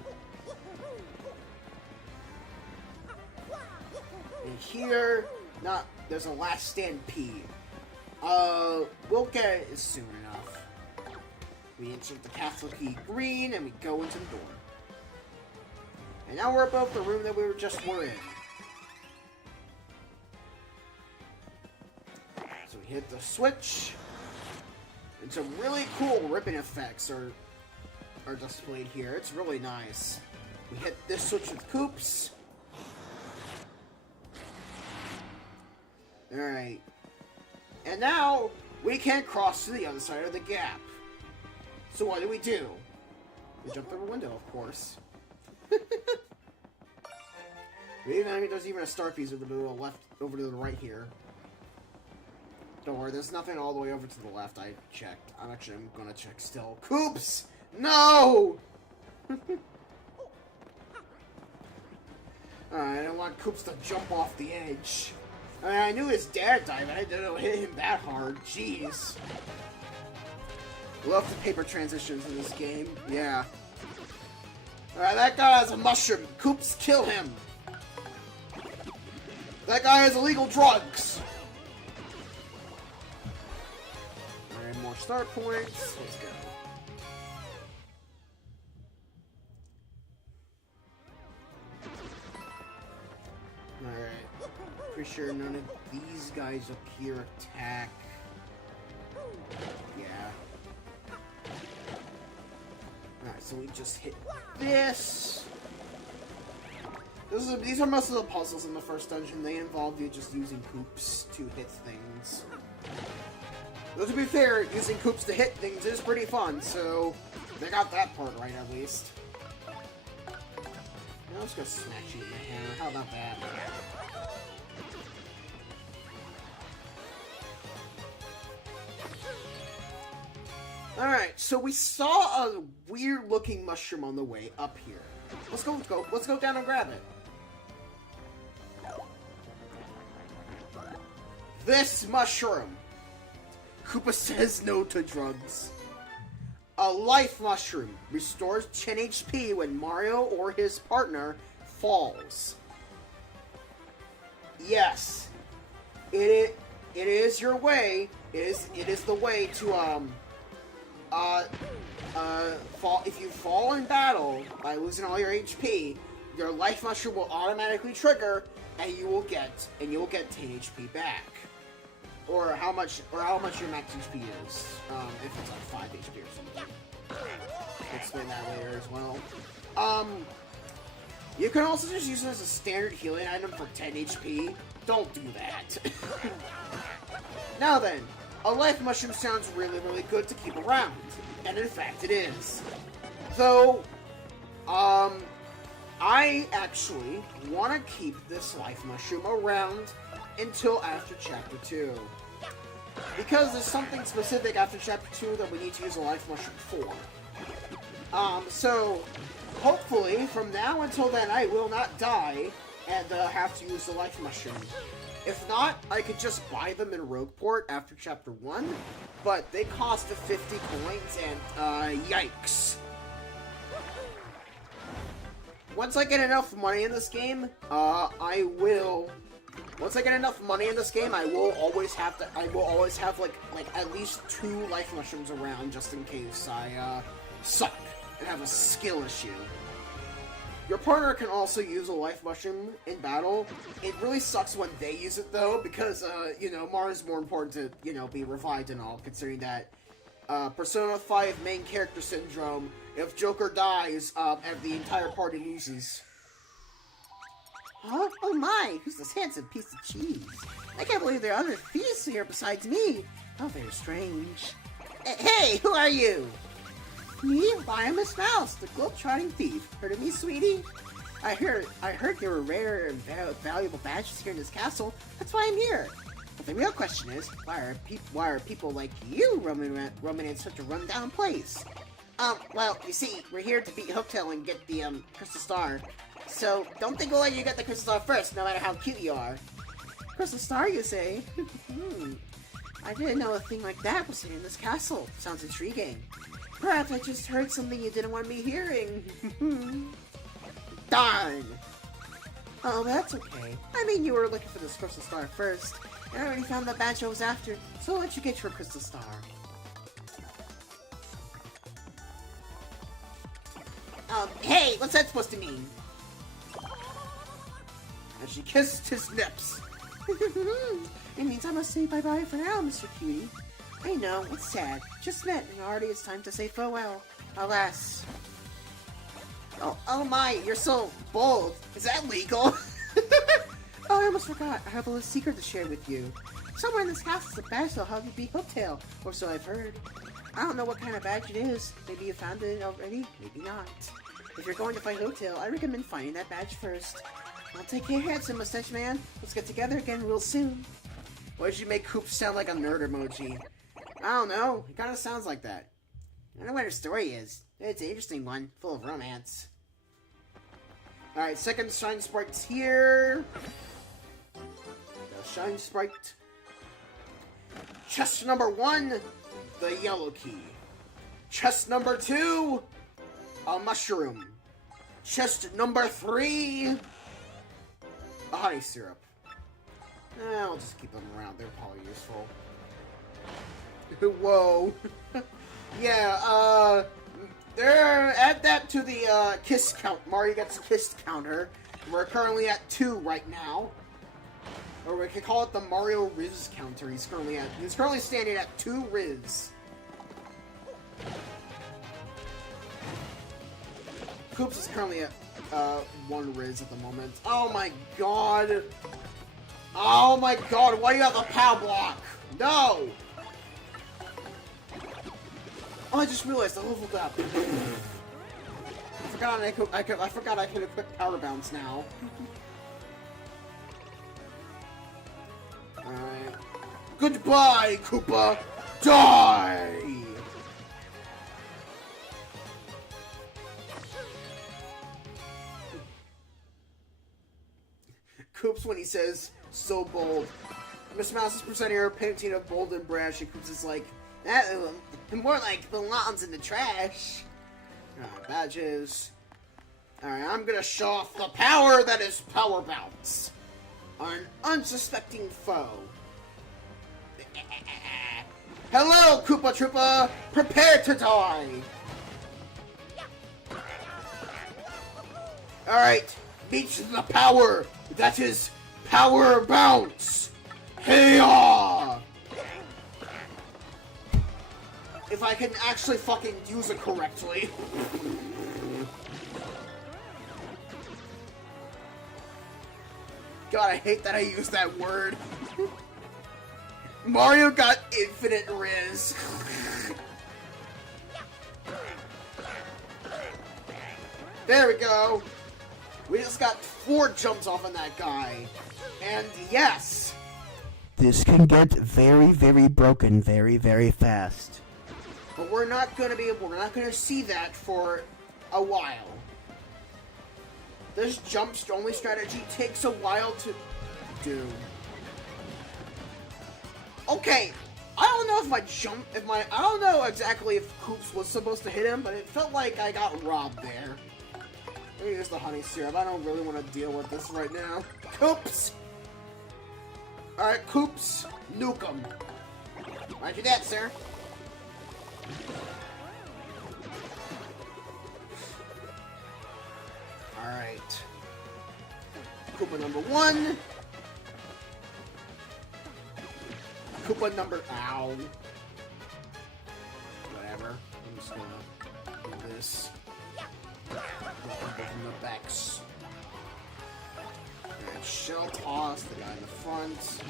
And here, there's a last stand P. We'll get it soon enough. We enchant the castle key green, and we go into the door. And now we're above the room that we were in. So we hit the switch, and some really cool ripping effects are displayed here. It's really nice. We hit this switch with Koops. Alright. And now, we can cross to the other side of the gap. So what do? We jump through a window, of course. There's even a star piece over to the left, over to the right here. Don't worry, there's nothing all the way over to the left. I checked. I'm gonna check still. Koops! No! I don't want Koops to jump off the edge. I mean, I knew his dad died, but I didn't know it hit him that hard. Jeez. Love the paper transitions in this game. Yeah. Alright, that guy has a mushroom. Koops, kill him. That guy has illegal drugs. Alright, more star points. Let's go. Alright. Pretty sure none of these guys up here attack. Yeah. Alright, so we just hit this. These are most of the puzzles in the first dungeon. They involve you just using Koops to hit things. Though to be fair, using Koops to hit things is pretty fun, so they got that part right at least. Now let's go smash you in the hammer. How about that? Alright, so we saw a weird looking mushroom on the way up here. Let's go down and grab it. This mushroom! Koopa says no to drugs. A life mushroom restores 10 HP when Mario or his partner falls. Yes, it is your way. It is the way to fall. If you fall in battle by losing all your HP, your life mushroom will automatically trigger, and you will get 10 HP back. Or how much your max HP is, if it's like 5 HP or something. I'll explain that later as well. You can also just use it as a standard healing item for 10 HP. Don't do that. Now then, a life mushroom sounds really, really good to keep around. And in fact, it is. Though, I actually want to keep this life mushroom around until after Chapter 2. Because there's something specific after Chapter 2 that we need to use a life mushroom for. So, hopefully, from now until then, I will not die and have to use the life mushroom. If not, I could just buy them in Rogueport after Chapter 1, but they cost 50 coins, and, yikes. Once I get enough money in this game, Once I get enough money in this game, I will always have like at least 2 life mushrooms around just in case I suck and have a skill issue. Your partner can also use a life mushroom in battle. It really sucks when they use it though, because you know, Mario's more important to, you know, be revived and all, considering that Persona 5 main character syndrome. If Joker dies, the entire party loses. Huh? Oh my, who's this handsome piece of cheese? I can't believe there are other thieves here besides me. How very strange. Hey, who are you? Me? Why, I'm Miss Mouse, the globe-trotting thief. Heard of me, sweetie? I heard there were rare and valuable badges here in this castle. That's why I'm here. But the real question is, why are people like you roaming in such a rundown place? Well, you see, we're here to beat Hooktail and get the, Crystal Star. So, don't think we'll let you get the Crystal Star first, no matter how cute you are. Crystal Star, you say? I didn't know a thing like that was in this castle. Sounds intriguing. Perhaps I just heard something you didn't want me hearing. Darn! Oh, that's okay. I mean, you were looking for this Crystal Star first. And I already found the badge I was after, so I'll let you get your Crystal Star. Hey, what's that supposed to mean? And she kissed his lips. It means I must say bye-bye for now, Mr. Cutie. I know, it's sad. Just met, and already it's time to say farewell. Alas. Oh my, you're so bold. Is that legal? Oh, I almost forgot. I have a little secret to share with you. Somewhere in this house is a badge that'll help you beat Hooktail, or so I've heard. I don't know what kind of badge it is. Maybe you found it already, maybe not. If you're going to fight Hooktail, I recommend finding that badge first. I'll take care, handsome mustache man. Let's get together again real soon. Why did you make Coop sound like a nerd emoji? I don't know. It kind of sounds like that. I don't know what her story is. It's an interesting one, full of romance. Alright, second Shine Sprite's here. The Shine Sprite. Chest number 1, the yellow key. Chest number 2, a mushroom. Chest number 3, a honey syrup. I'll just keep them around. They're probably useful. Whoa. Yeah, add that to the, kiss count. Mario gets kiss counter. We're currently at 2 right now. Or we could call it the Mario Riz counter. He's currently standing at 2 Riz. Koops is currently at, 1 Riz at the moment. Oh my god! Oh my god, why do you have the POW block? No! Oh, I just realized I leveled up. forgot I could equip Power Bounce now. Alright. Goodbye, Koopa! Die! Koops when he says, so bold. Miss Mouse is presenting her painting of bold and brash, and Koops is like, that more like belongs in the trash. Alright, badges. Alright, I'm gonna show off the power that is Power Bounce on an unsuspecting foe. Hello, Koopa Troopa! Prepare to die! Alright, meet the power that is Power Bounce! Hey-ya! If I can actually fucking use it correctly. God, I hate that I used that word. Mario got infinite Riz. There we go. We just got 4 jumps off on that guy. And yes, this can get very, very broken very, very fast. But we're not gonna see that for a while. This jumps only strategy takes a while to do. Okay, I don't know if I don't know exactly if Koops was supposed to hit him, but it felt like I got robbed there. Let me use the honey syrup. I don't really want to deal with this right now. Koops! Alright, Koops, nuke him. Roger that, sir. Alright. Koopa number 1. Koopa number... Ow. Whatever. I'm just gonna do this. From the backs. Alright, shell toss, the guy in the front.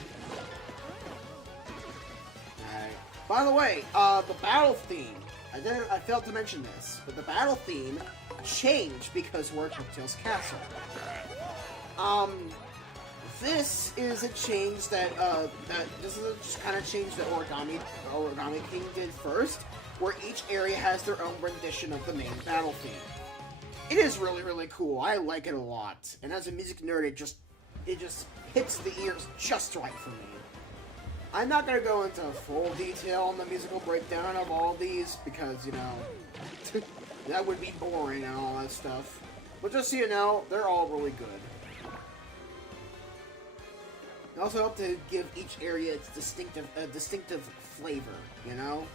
Alright. By the way, the battle theme. I failed to mention this, but the battle theme changed because we're at Hooktail's Castle. This is a change that this is just kind of change that Origami King did first, where each area has their own rendition of the main battle theme. It is really, really cool. I like it a lot, and as a music nerd, it just hits the ears just right for me. I'm not gonna go into full detail on the musical breakdown of all these because, you know, that would be boring and all that stuff. But just so you know, they're all really good. They also help to give each area its distinctive flavor, you know?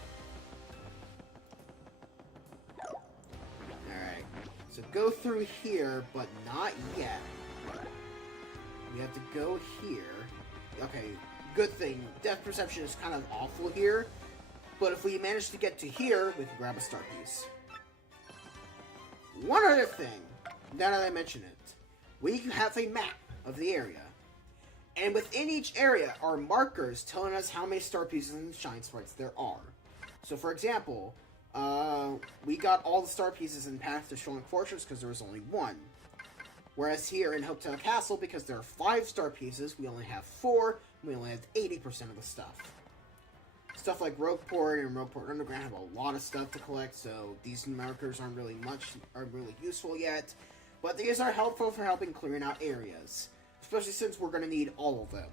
Alright, so go through here, but not yet. We have to go here. Okay, good thing. Depth perception is kind of awful here, but if we manage to get to here, we can grab a star piece. One other thing, now that I mention it, we have a map of the area. And within each area are markers telling us how many star pieces and shine sprites there are. So for example, we got all the star pieces in Path to Shoaling Fortress because there was only 1. Whereas here in Hooktail Castle, because there are 5 star pieces, we only have 4, and we only have 80% of the stuff. Stuff like Rogueport and Rogueport Underground have a lot of stuff to collect, so these markers aren't really useful yet. But these are helpful for helping clearing out areas. Especially since we're going to need all of them.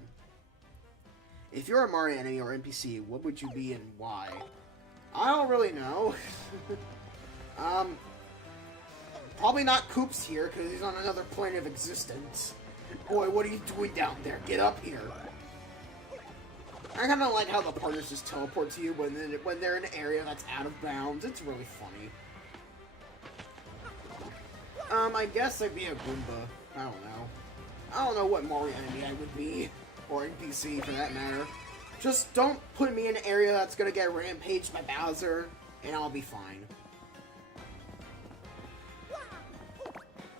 If you're a Mario enemy or NPC, what would you be and why? I don't really know. Probably not Koops here, because he's on another plane of existence. Boy, what are you doing down there? Get up here. I kind of like how the partners just teleport to you when they're in an area that's out of bounds. It's really funny. I guess I'd be a Goomba. I don't know. I don't know what Mario enemy I would be, or NPC for that matter. Just don't put me in an area that's gonna get rampaged by Bowser, and I'll be fine.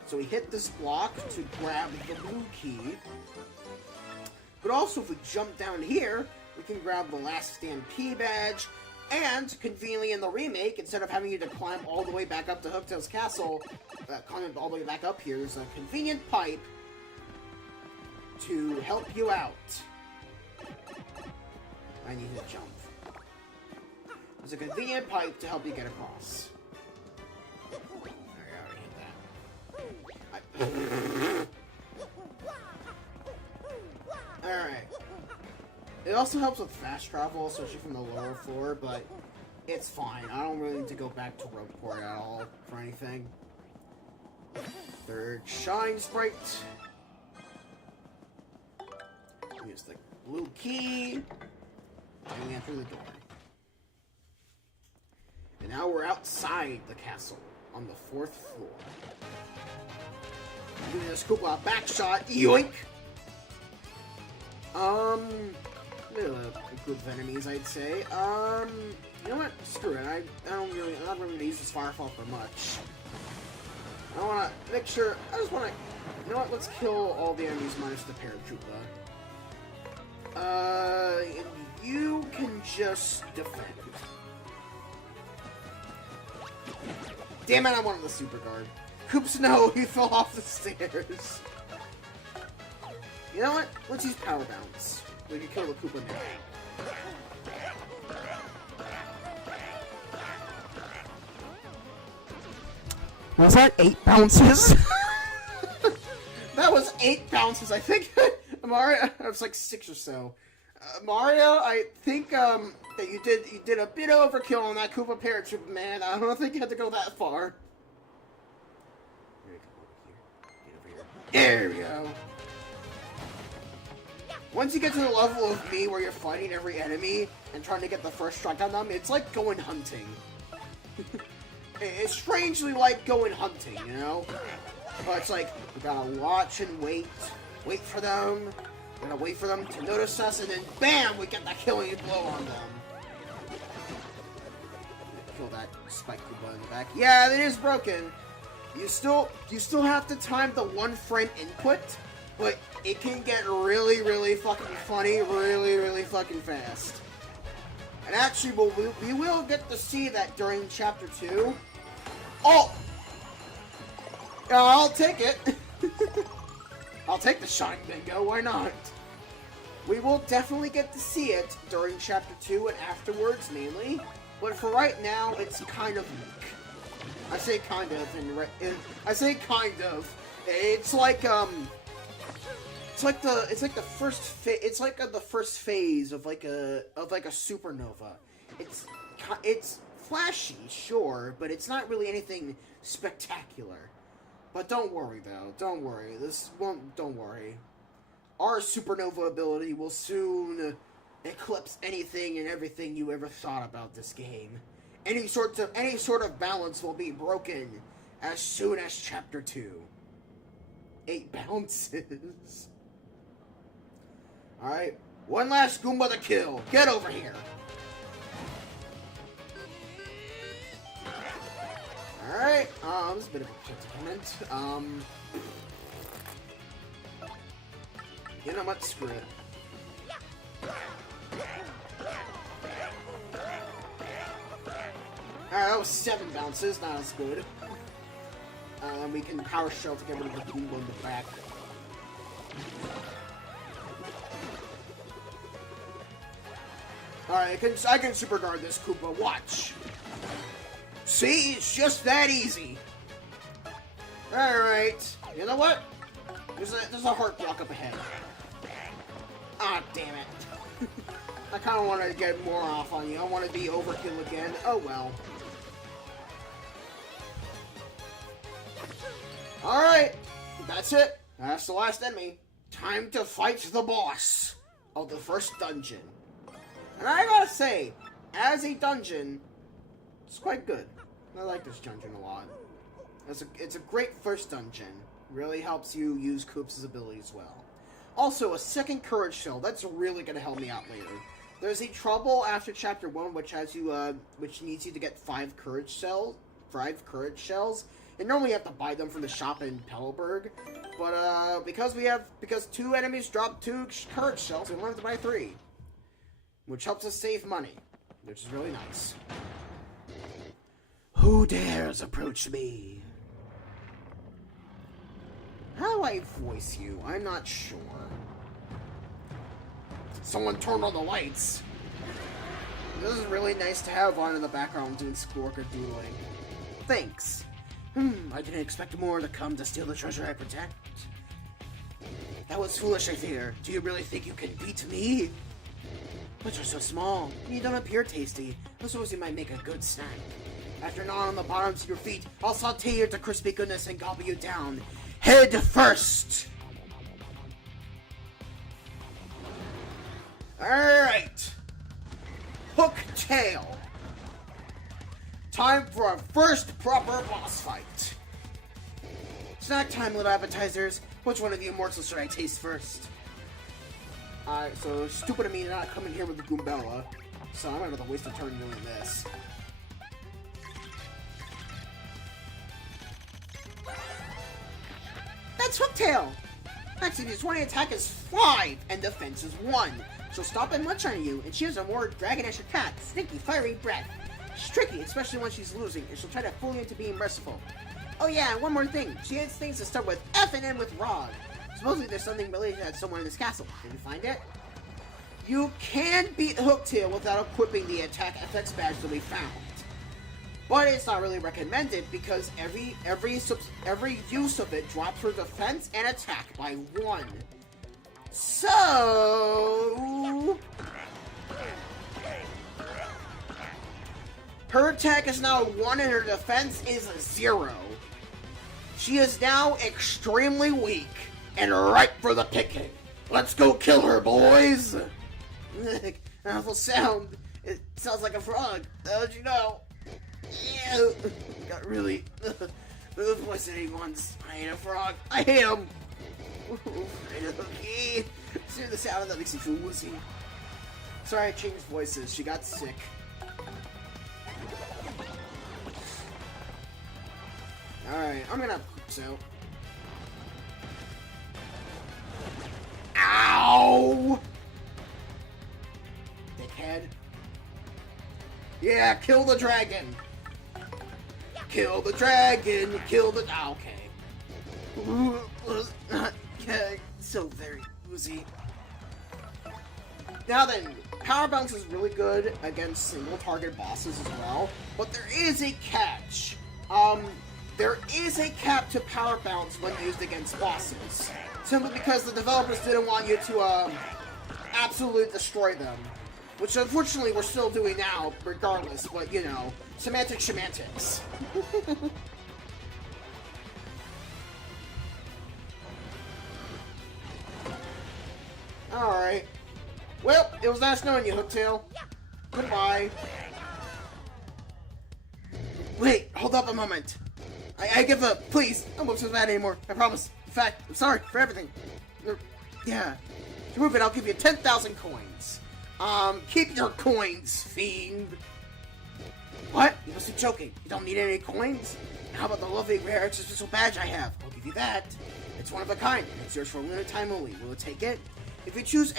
So we hit this block to grab the blue key. But also if we jump down here, we can grab the last Stampede badge, And, conveniently in the remake, instead of having you to climb all the way back up to Hooktail's castle, climb all the way back up here, there's a convenient pipe to help you out. I need to jump. There's a convenient pipe to help you get across. I already hit that. Alright. It also helps with fast travel, especially from the lower floor, but it's fine. I don't really need to go back to Rogueport at all for anything. Third Shine Sprite. Use the blue key. And we enter the door. And now we're outside the castle on the 4th floor. Giving this Koopa a back shot. Yoink! A group of enemies, I'd say. You know what? Screw it. I'm not really gonna use this Firefall for much. I wanna make sure. I just wanna. You know what? Let's kill all the enemies minus the Paratroopa. And you can just defend. Damn it! I wanted the Super Guard. Koops, no, he fell off the stairs. You know what? Let's use Power Bounce. We can kill the Koopa now. Was that 8 bounces? That was 8 bounces, I think. Mario, it was like 6 or so. Mario, I think that you did a bit of overkill on that Koopa Paratroopa, man. I don't think you had to go that far. There we go. Once you get to the level of me where you're fighting every enemy and trying to get the first strike on them, it's like going hunting. It's strangely like going hunting, you know? But it's like, we gotta watch and wait for them, we gotta wait for them to notice us, and then BAM! We get that killing blow on them. Kill that spike Koopa in the back. Yeah, it is broken. You still have to time the 1 frame input, but it can get really, really fucking funny, really, really fucking fast. And actually, we will get to see that during Chapter 2. Oh! I'll take it. I'll take the Shine Bingo, why not? We will definitely get to see it during Chapter 2 and afterwards, mainly. But for right now, it's kind of weak. I say kind of, I say kind of. It's like the first phase of like a supernova. It's flashy, sure, but it's not really anything spectacular. But don't worry though, don't worry. Don't worry. Our supernova ability will soon eclipse anything and everything you ever thought about this game. Any sort of balance will be broken as soon as Chapter 2. 8 bounces. Alright, one last Goomba to kill. Get over here. Alright, this is a bit of a predicament. You know what? Screw it. Alright, that was 7 bounces, not as good. We can Power Shell to get rid of the Goomba in the back. Alright, I can Super Guard this Koopa, watch! See, it's just that easy! Alright, you know what? There's a heart block up ahead. Ah, damn it. I kinda want to get more off on you. I want to be overkill again. Oh well. Alright, that's it. That's the last enemy. Time to fight the boss of the first dungeon. And I gotta say, as a dungeon, it's quite good. I like this dungeon a lot. It's a great first dungeon. Really helps you use Koops' abilities well. Also, a second courage shell. That's really gonna help me out later. There's a trouble after Chapter 1, which needs you to get 5 courage shells. 5 courage shells. And normally you have to buy them from the shop in Pelleberg. But because 2 enemies drop 2 courage shells, we only have to buy 3. Which helps us save money. which is really nice. Who dares approach me? How do I voice you? I'm not sure. Someone turn on the lights. This is really nice to have on in the background doing schoolwork or doodling. Thanks. I didn't expect more to come to steal the treasure I protect. That was foolish, I fear. Do you really think you can beat me? But you're so small, and you don't appear tasty. I suppose you might make a good snack. After gnawing on the bottoms of your feet, I'll saute you to crispy goodness and gobble you down. Head first! Alright! Hook tail! Time for our first proper boss fight! Snack time, little appetizers. Which one of you mortals should I taste first? So stupid of me to not come in here with the Goombella. So I'm gonna have to waste a turn doing this. That's Hooktail! Actually, his 20 attack is 5, and defense is 1. She'll stop and munch on you, and she has a more dragonish attack, stinky, fiery breath. She's tricky, especially when she's losing, and she'll try to fool you into being merciful. Oh yeah, one more thing. She has things that start with F and end with Rod. Supposedly there's something related to that somewhere in this castle. Did you find it? You can beat Hooktail without equipping the attack FX badge that we found. But it's not really recommended because every use of it drops her defense and attack by 1. So her attack is now 1 and her defense is 0. She is now extremely weak and ripe for the picking. Let's go kill her, boys! Awful sound. It sounds like a frog. How'd you know? Ew. Got really poisoning ones. I hate a frog. I hate him. Afraid of Hookie. See the sound of that makes me feel woozy. Sorry, I changed voices. She got sick. Alright, I'm gonna so. Ow! Dickhead. Yeah, kill the dragon! Kill the dragon! Kill the. Oh, okay. Yeah, so very woozy. Now then, Power Bounce is really good against single target bosses as well, but there is a catch. There is a cap to Power Bounce when used against bosses. Simply because the developers didn't want you to, absolutely destroy them. Which, unfortunately, we're still doing now, regardless, but, you know, semantics. Alright. Well, it was nice knowing you, Hooktail. Goodbye. Wait, hold up a moment. I give up, please. I won't so bad anymore. I promise. In fact, I'm sorry for everything. Yeah. If you move it, I'll give you 10,000 coins. Keep your coins, fiend. What? You must be joking. You don't need any coins? How about the lovely rare extra special badge I have? I'll give you that. It's one of a kind. It's yours for a limited time only. Will you take it? If you choose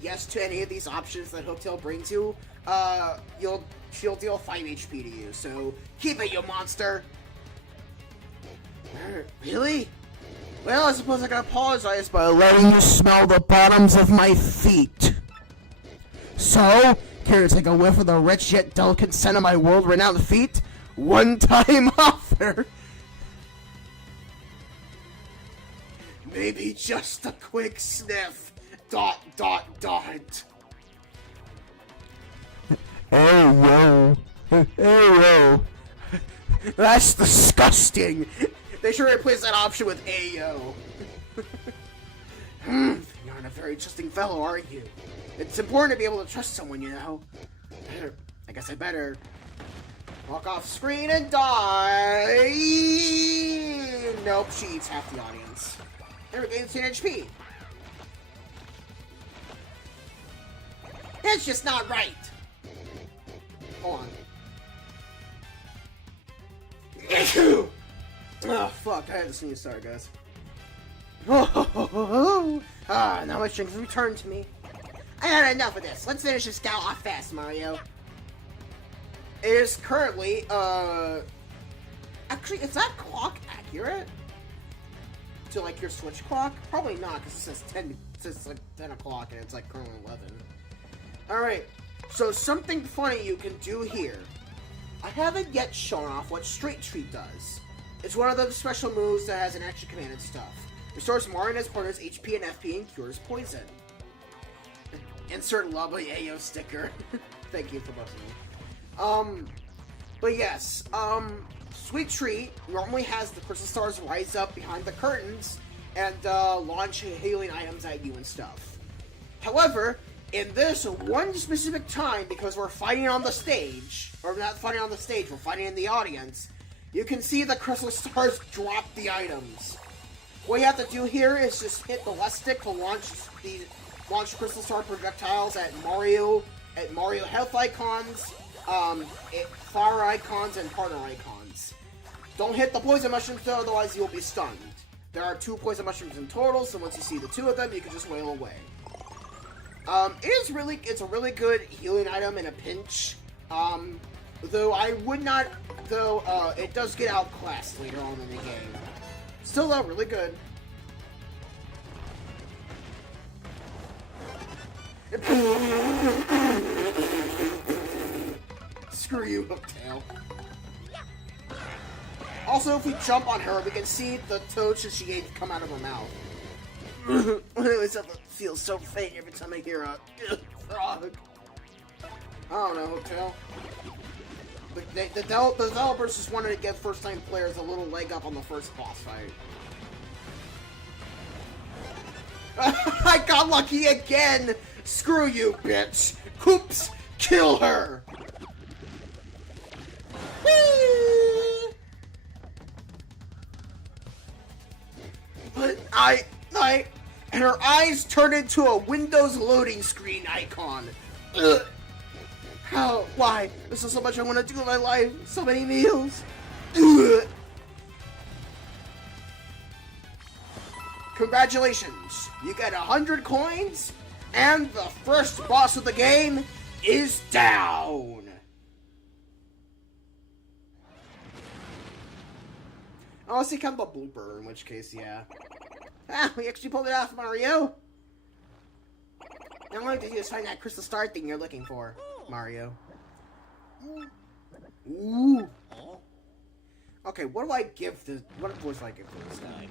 yes to any of these options that Hooktail brings you, she'll deal 5 HP to you. So keep it, you monster. Really? Well, I suppose I can apologize by letting you smell the bottoms of my feet. So, care to take a whiff of the rich yet delicate scent of my world-renowned feet? One-time offer! Maybe just a quick sniff. ... Oh, whoa. That's disgusting. They should replace that option with Ayo. You aren't a very trusting fellow, are you? It's important to be able to trust someone, you know. I guess I better walk off screen and die. Nope, she eats half the audience. And regains 10 HP. That's just not right. Hold on. Oh, fuck. I had to sneeze. Sorry, guys. Now my strength has returned to me. I had enough of this. Let's finish this gal off fast, Mario. It is currently, actually, is that clock accurate? To, like, your Switch clock? Probably not, because it says 10, it says, like, 10 o'clock, and it's, like, currently 11. Alright, so something funny you can do here. I haven't yet shown off what Straight Treat does. It's one of those special moves that has an extra command and stuff. Restores Mario and his partner's HP and FP and cures poison. Insert Lubba Yayo sticker. Thank you for listening. But yes, Sweet Treat normally has the Crystal Stars rise up behind the curtains and launch healing items at you and stuff. However, in this one specific time, because we're fighting on the stage, or not fighting on the stage, we're fighting in the audience, you can see the Crystal Stars drop the items. What you have to do here is just hit the left stick to launch Crystal Star projectiles at Mario health icons, fire icons, and partner icons. Don't hit the poison mushrooms though, otherwise you'll be stunned. There are 2 poison mushrooms in total, so once you see the 2 of them, you can just wail away. It's a really good healing item in a pinch. Though it does get outclassed later on in the game. Still though, really good. Screw you, Hooktail. Also, if we jump on her, we can see the toad she ate come out of her mouth. It feels so faint every time I hear a frog. I don't know, Hooktail. The developers just wanted to give first-time players a little leg up on the first boss fight. I got lucky again! Screw you, bitch! Oops! Kill her! Whee! But and her eyes turned into a Windows loading screen icon. Ugh. How? Why? This is so much I want to do in my life. So many meals. Ugh. Congratulations. You get 100 coins, and the first boss of the game is down. Unless you count the blooper, in which case, yeah. Ah, we actually pulled it off, Mario. Now all I have to do is find that crystal star thing you're looking for, Mario. Ooh. Okay, what do I give this? What voice do I give to this guy?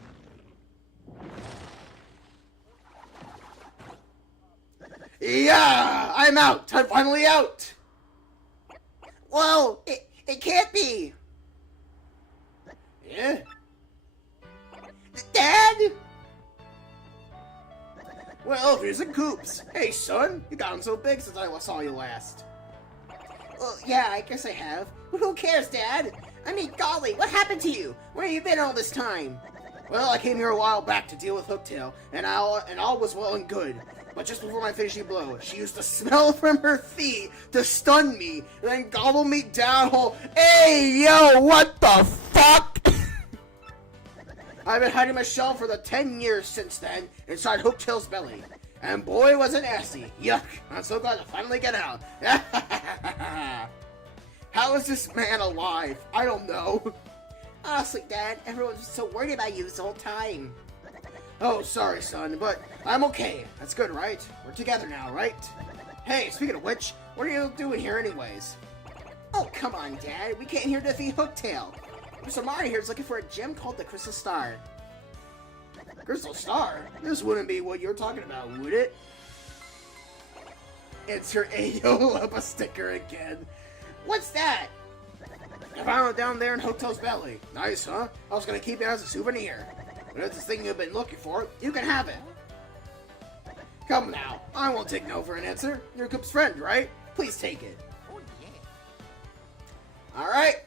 Yeah, I'm out. I'm finally out. Whoa, it can't be. Yeah. Dad. Well, here's a Goops. Hey, son, you gotten so big since I saw you last. Well, yeah, I guess I have. But who cares, Dad? I mean, golly, what happened to you? Where have you been all this time? Well, I came here a while back to deal with Hooktail, and all was well and good. But just before my finishing blow, she used the smell from her feet to stun me, and then gobble me down whole. Hey, yo, what the fuck? I've been hiding my shell for the 10 years since then inside Hooktail's belly. And boy, was it nasty. Yuck. I'm so glad to finally get out. How is this man alive? I don't know. Honestly, Dad, everyone's just so worried about you this whole time. Oh, sorry, son, but I'm okay. That's good, right? We're together now, right? Hey, speaking of which, what are you doing here anyways? Oh, come on, Dad. We came here to defeat Hooktail. Mr. Mario here is looking for a gem called the Crystal Star. Crystal Star? This wouldn't be what you're talking about, would it? It's your Ayo sticker again. What's that? I found it down there in Hooktail's belly. Nice, huh? I was gonna keep it as a souvenir. But if it's the thing you've been looking for, you can have it. Come now, I won't take no for an answer. You're Coop's friend, right? Please take it. Oh, yeah. Alright.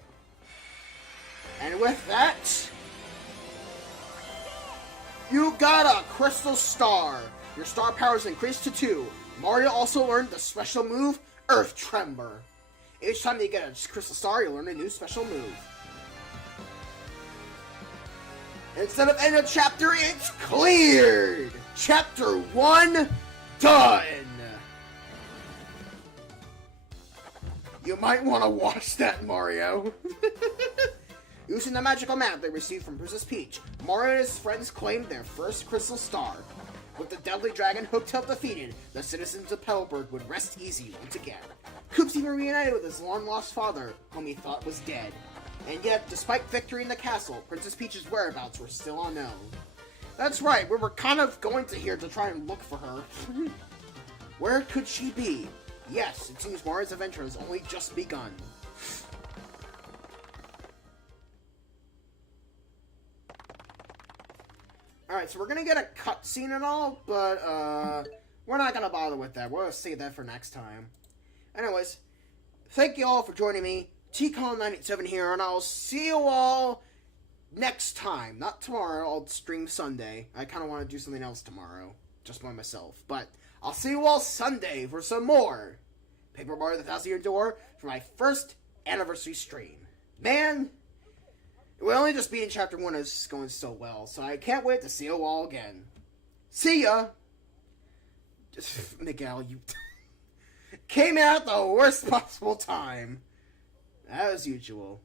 And with that, you got a Crystal Star. Your star power is increased to 2. Mario also learned the special move, Earth Tremor. Each time you get a Crystal Star, you learn a new special move. Instead of end of chapter, it's cleared! Chapter 1, done! You might want to watch that, Mario. Using the magical map they received from Princess Peach, Mario and his friends claimed their first crystal star. With the deadly dragon Hooktail defeated, the citizens of Petalburg would rest easy once again. Koops even reunited with his long-lost father, whom he thought was dead. And yet, despite victory in the castle, Princess Peach's whereabouts were still unknown. That's right, we were kind of going to here to try and look for her. Where could she be? Yes, it seems Mario's adventure has only just begun. Alright, so we're gonna get a cutscene and all, but, we're not gonna bother with that. We're gonna save that for next time. Anyways, thank you all for joining me. TCon987 here, and I'll see you all next time. Not tomorrow, I'll stream Sunday. I kinda wanna do something else tomorrow, just by myself. But, I'll see you all Sunday for some more Paper Mario the 1,000-Year Door for my first anniversary stream. Man, we only just beating Chapter 1 is going so well, so I can't wait to see you all again. See ya! Miguel, you came out at the worst possible time. As usual.